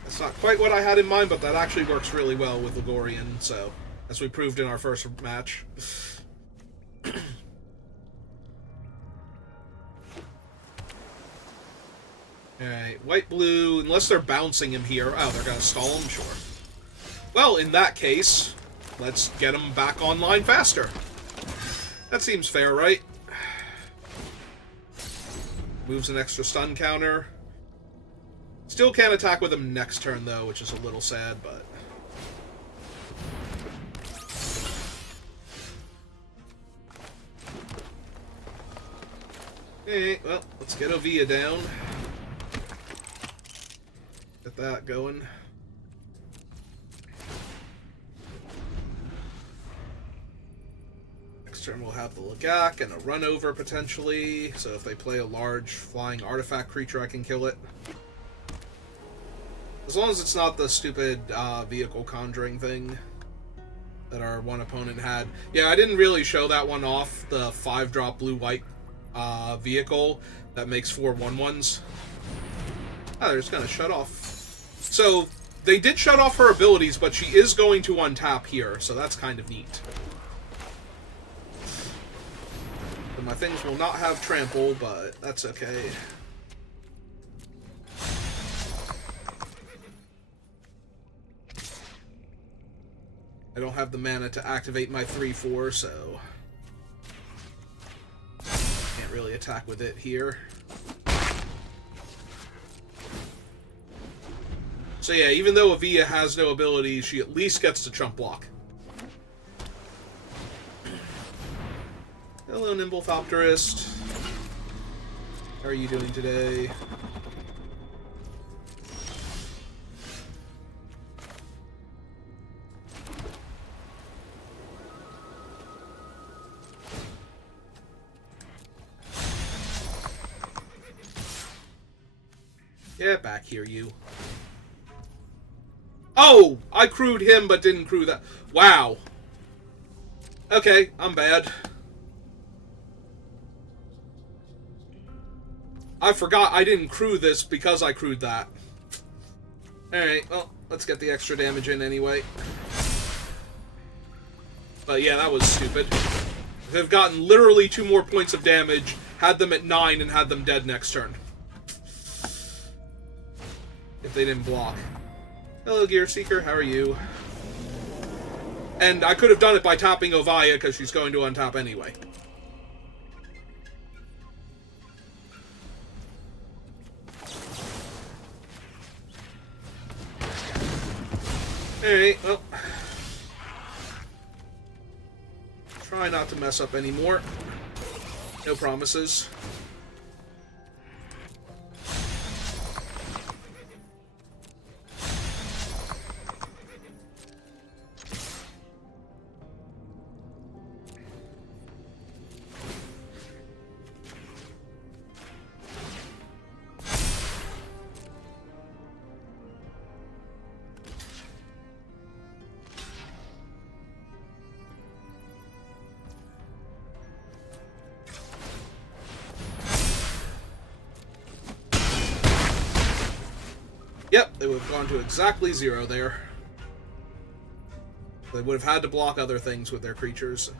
That's not quite what I had in mind, but that actually works really well with Ligorian, so... As we proved in our first match. Alright, white-blue, unless they're bouncing him here. Oh, they're gonna stall him? Sure. Well, in that case, let's get him back online faster. That seems fair, right? Moves an extra stun counter. Still can't attack with him next turn, though, which is a little sad, but... Okay, well, let's get Ovia down. Get that going. Next turn we'll have the Lagak and a run over potentially, so if they play a large flying artifact creature I can kill it. As long as it's not the stupid vehicle conjuring thing that our one opponent had. Yeah, I didn't really show that one off, the 5-drop blue-white vehicle that makes 4 1/1s. Oh, they're just gonna shut off. So, they did shut off her abilities, but she is going to untap here, so that's kind of neat. So my things will not have trample, but that's okay. I don't have the mana to activate my 3/4, so... can't really attack with it here. So yeah, even though Avia has no ability, she at least gets to chump block. Hello, Nimblethopterist. How are you doing today? Get back here, you. Oh! I crewed him, but didn't crew that. Wow. Okay, I'm bad. I forgot I didn't crew this because I crewed that. Alright, well, let's get the extra damage in anyway. But yeah, that was stupid. They've gotten literally 2 more points of damage, had them at 9, and had them dead next turn. If they didn't block. Hello, Gear Seeker, how are you? And I could have done it by tapping Ovia, because she's going to untap anyway. Alright, well. Try not to mess up anymore. No promises. Yep, they would have gone to exactly 0 there. They would have had to block other things with their creatures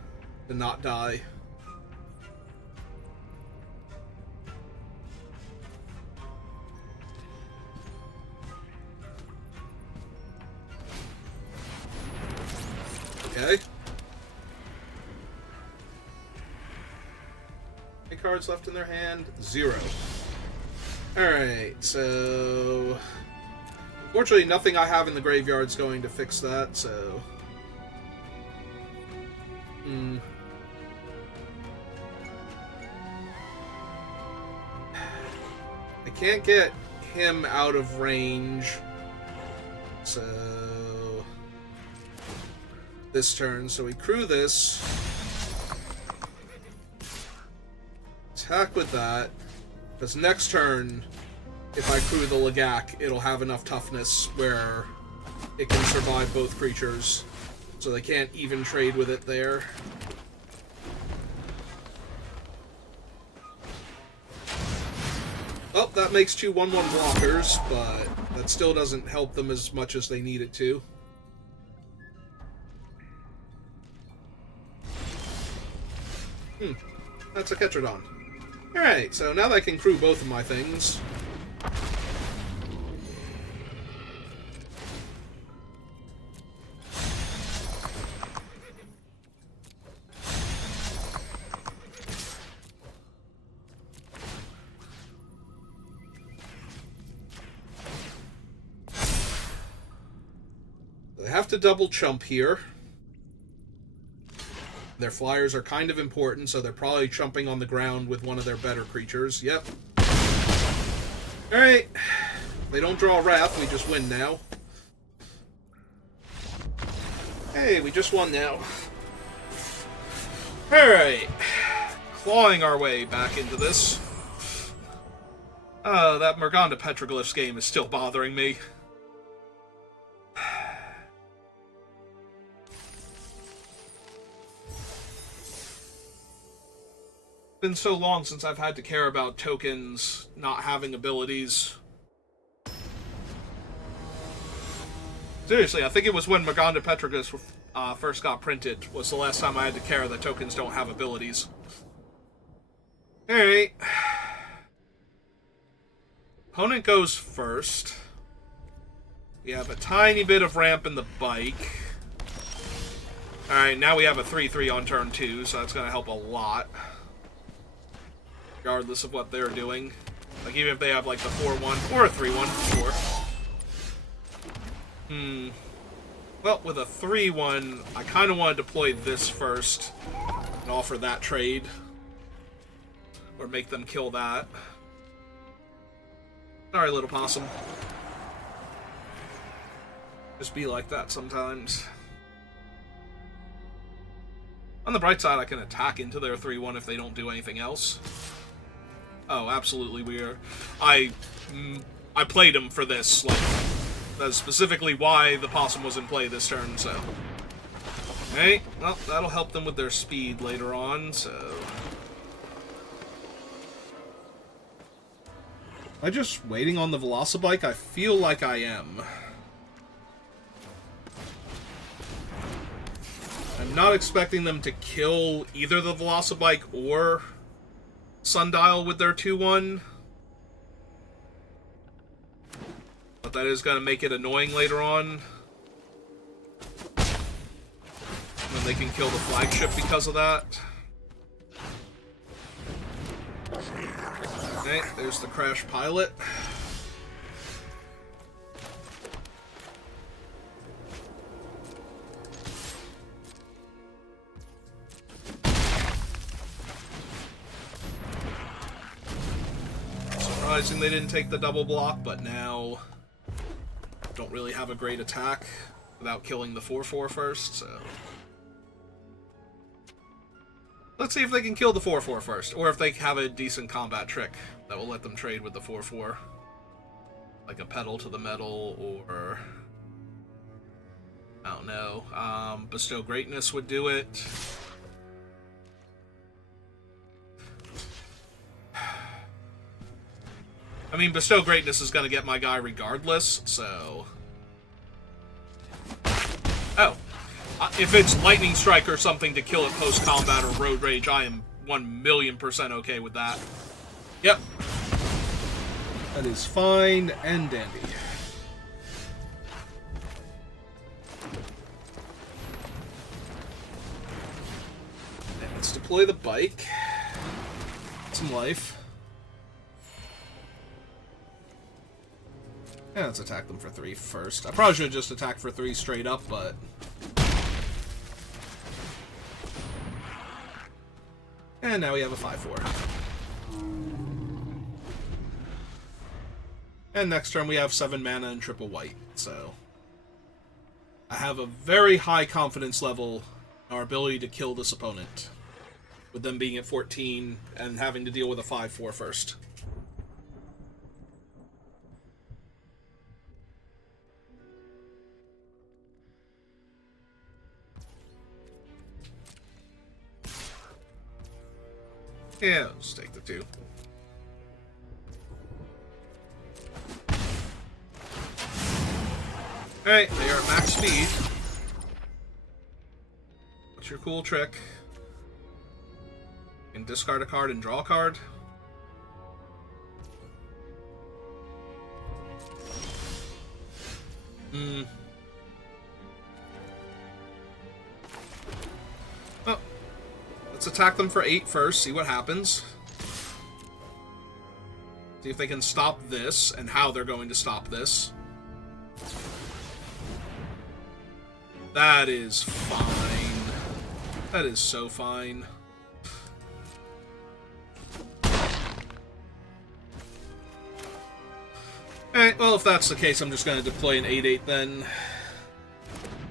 to not die. Okay. How many cards left in their hand? 0. Alright, so... Fortunately, nothing I have in the graveyard's going to fix that, so... I can't get him out of range, so... this turn, so we crew this. Attack with that, because next turn... if I crew the Lagak, it'll have enough toughness where it can survive both creatures, so they can't even trade with it there. Oh, that makes 2 1/1 blockers, but that still doesn't help them as much as they need it to. That's a Ketradon. Alright, so now that I can crew both of my things... have to double chump here. Their flyers are kind of important, so they're probably chumping on the ground with one of their better creatures. Yep. Alright. They don't draw Wrath, we just win now. Hey, we just won now. Alright. Clawing our way back into this. That Morgana Petroglyphs game is still bothering me. It's been so long since I've had to care about tokens not having abilities. Seriously, I think it was when Morgana Petroglyphs first got printed was the last time I had to care that tokens don't have abilities. Alright. Opponent goes first. We have a tiny bit of ramp in the bike. Alright, now we have a 3-3 on turn 2, so that's going to help a lot. Regardless of what they're doing. Like, even if they have, like, the 4-1 or a 3-1, sure. Well, with a 3-1, I kind of want to deploy this first and offer that trade. Or make them kill that. Sorry, little possum. Just be like that sometimes. On the bright side, I can attack into their 3-1 if they don't do anything else. Oh, absolutely we are. I played him for this, like, that's specifically why the possum was in play this turn, so. Okay, well, that'll help them with their speed later on, so. Am I just waiting on the Velocibike? I feel like I am. I'm not expecting them to kill either the Velocibike or Sundial with their 2-1. But that is going to make it annoying later on. When they can kill the flagship because of that. Okay, there's the Crash Pilot. Surprising they didn't take the double block, but now don't really have a great attack without killing the 4-4 first, so. Let's see if they can kill the 4-4 first, or if they have a decent combat trick that will let them trade with the 4-4. Like a Pedal to the Metal, or I don't know, Bestow Greatness would do it. I mean, Bestow Greatness is going to get my guy regardless, so. Oh. If it's Lightning Strike or something to kill it post-combat or Road Rage, I am 1,000,000% okay with that. Yep. That is fine and dandy. Let's deploy the bike. Some life. Yeah, let's attack them for 3 first. I probably should have just attacked for 3 straight up, but. And now we have a 5-4. And next turn we have 7 mana and triple white, so. I have a very high confidence level in our ability to kill this opponent. With them being at 14 and having to deal with a 5-4 first. Yeah, I'll just take the 2. Alright, they are at max speed. What's your cool trick? You can discard a card and draw a card. Oh. Let's attack them for 8 first, see what happens. See if they can stop this, and how they're going to stop this. That is fine. That is so fine. Alright, well, if that's the case, I'm just going to deploy an 8-8 then.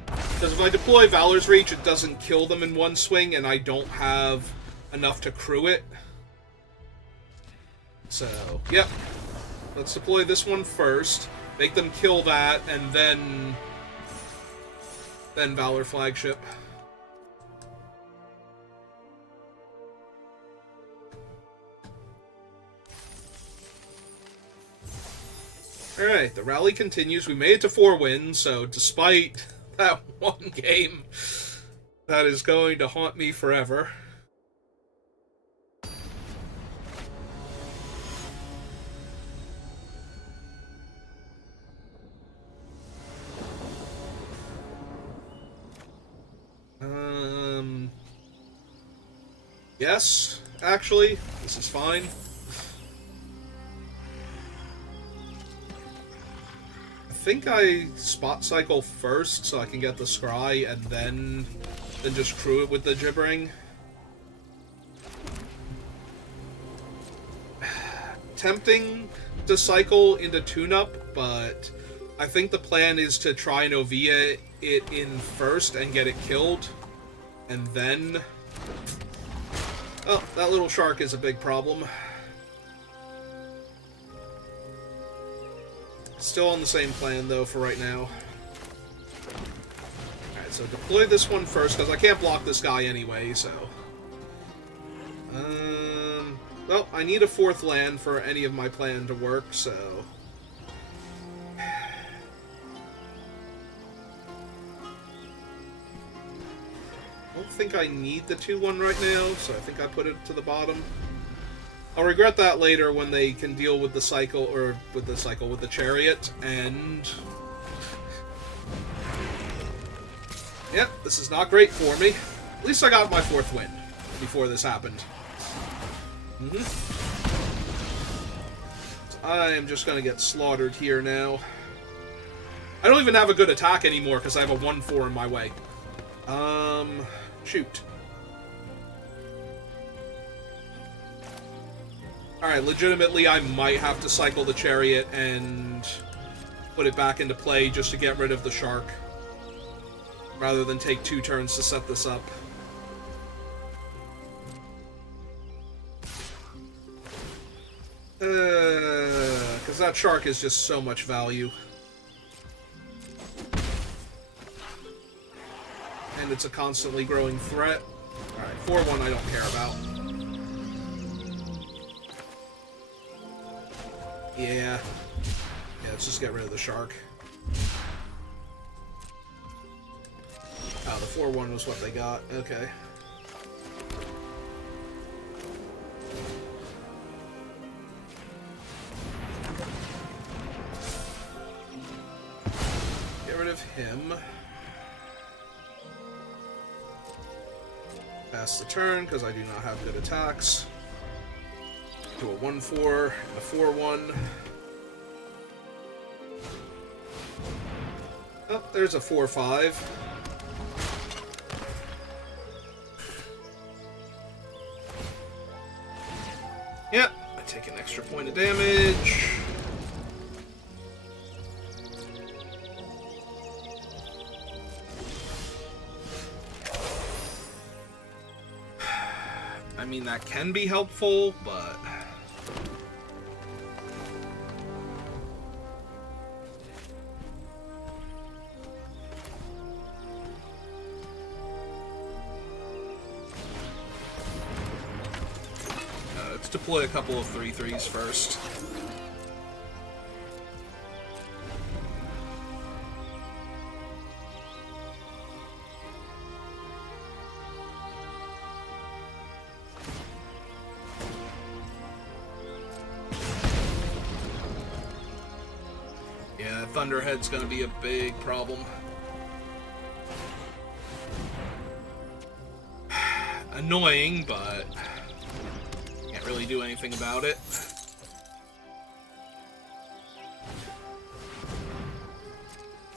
Because if I deploy Valor's Reach, it doesn't kill them in one swing, and I don't have enough to crew it. So, yep. Let's deploy this one first, make them kill that, and then Valor Flagship. Alright, the rally continues. We made it to 4 wins, so despite that one game, that is going to haunt me forever. Yes, actually, this is fine. I think I spot cycle first so I can get the scry and then just crew it with the gibbering. Tempting to cycle into tune-up, but I think the plan is to try and Ovia it in first and get it killed, and then... Oh, that little shark is a big problem. Still on the same plan, though, for right now. Alright, so deploy this one first, because I can't block this guy anyway, so... Well, I need a 4th land for any of my plan to work, so... I don't think I need the 2-1 right now, so I think I put it to the bottom. I'll regret that later when they can deal with the cycle, or with the chariot, and... Yep, this is not great for me. At least I got my 4th win before this happened. So I am just gonna get slaughtered here now. I don't even have a good attack anymore because I have a 1-4 in my way. Shoot. Alright, legitimately I might have to cycle the chariot and put it back into play just to get rid of the shark, rather than take 2 turns to set this up. Because that shark is just so much value. And it's a constantly growing threat. Alright, 4-1 I don't care about. Yeah. Yeah, let's just get rid of the shark. Oh, the 4-1 was what they got. Okay. Get rid of him. Pass the turn, because I do not have good attacks. Do a 1-4 and a 4-1. Oh, there's a 4-5. Yep, I take an extra point of damage. I mean, that can be helpful, but... let's deploy a couple of 3/3s first. Yeah, Thunderhead's gonna be a big problem. Annoying, but can't really do anything about it.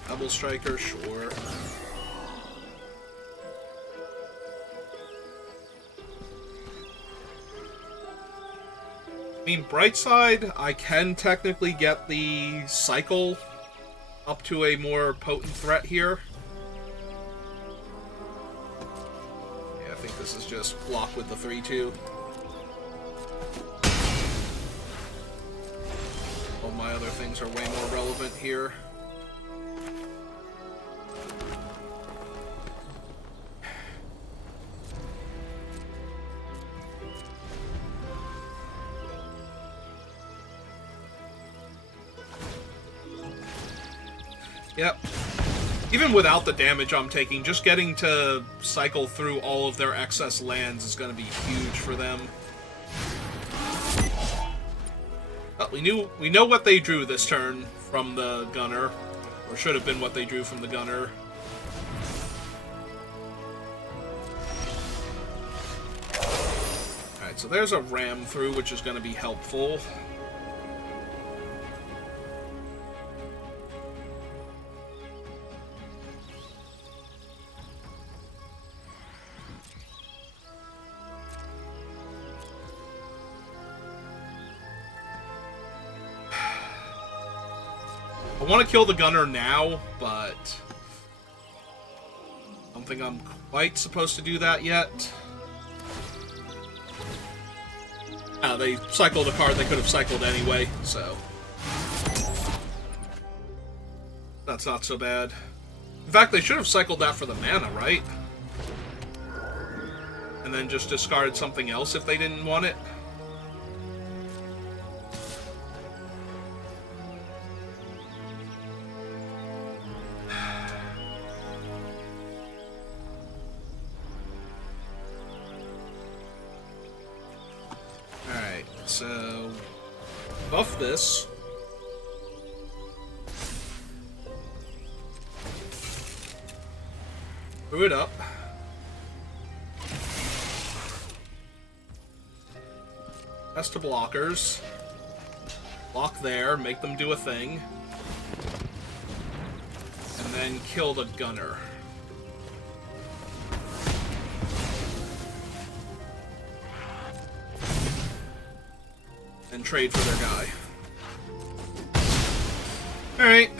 Double Striker, sure. I mean, bright side, I can technically get the cycle up to a more potent threat here. Yeah, I think this is just block with the 3-2. All my other things are way more relevant here. Yep. Even without the damage I'm taking, just getting to cycle through all of their excess lands is going to be huge for them. But we know what they drew this turn from the gunner, or should have been what they drew from the gunner. Alright, so there's a ram through, which is going to be helpful. I want to kill the gunner now, but I don't think I'm quite supposed to do that yet. They cycled a card they could have cycled anyway, so that's not so bad. In fact, they should have cycled that for the mana, right? And then just discarded something else if they didn't want it. So, buff this. Screw it up. Pass to blockers. Block there, make them do a thing. And then kill the gunner. And trade for their guy. Alright.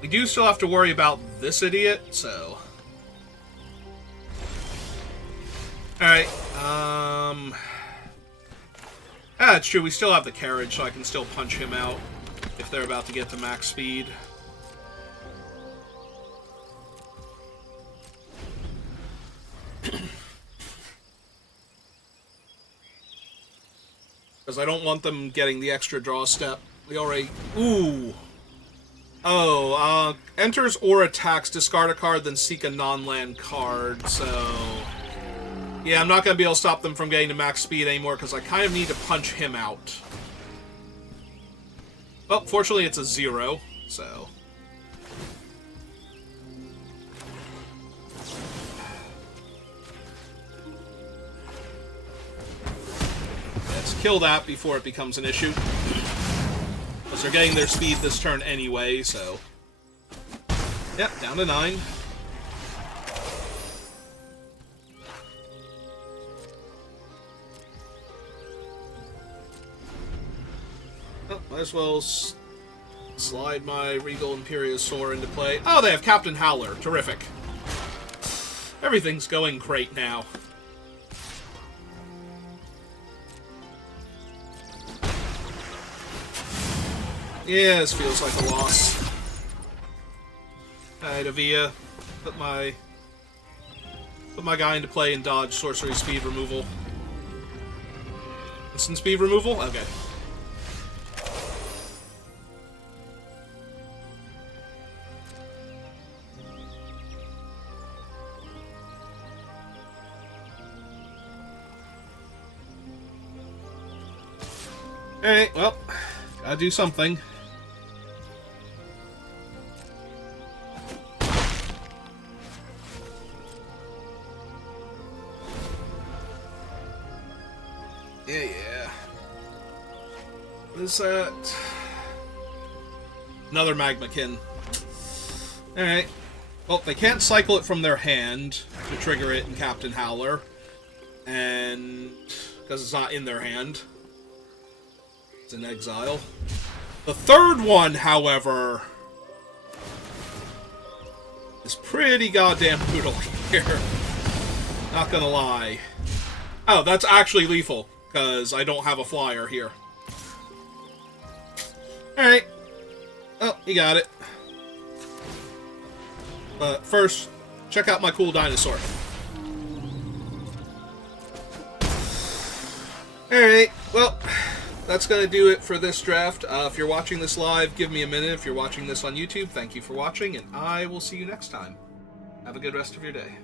We do still have to worry about this idiot, so... Alright, it's true, we still have the carriage, so I can still punch him out if they're about to get to max speed. Because I don't want them getting the extra draw step. We already... Ooh! Oh, enters or attacks, discard a card, then seek a non-land card, so... Yeah, I'm not going to be able to stop them from getting to max speed anymore, because I kind of need to punch him out. Well, fortunately it's a 0, so... Let's kill that before it becomes an issue. Because they're getting their speed this turn anyway, so... Yep, down to 9. Oh, might as well slide my Regal Imperiosaur into play. Oh, they have Captain Howler. Terrific. Everything's going great now. Yeah, this feels like a loss. Alright, Avia. Put my guy into play and dodge sorcery speed removal. Instant speed removal? Okay. Alright, well, gotta do something. Yeah. What is that? Another Magmakin. Alright. Well, they can't cycle it from their hand to trigger it in Captain Howler. And because it's not in their hand, it's in exile. The third one, however, is pretty goddamn brutal here. Not gonna lie. Oh, that's actually lethal, because I don't have a flyer here. Alright. Oh, you got it. But first, check out my cool dinosaur. Alright, well, that's going to do it for this draft. If you're watching this live, give me a minute. If you're watching this on YouTube, thank you for watching, and I will see you next time. Have a good rest of your day.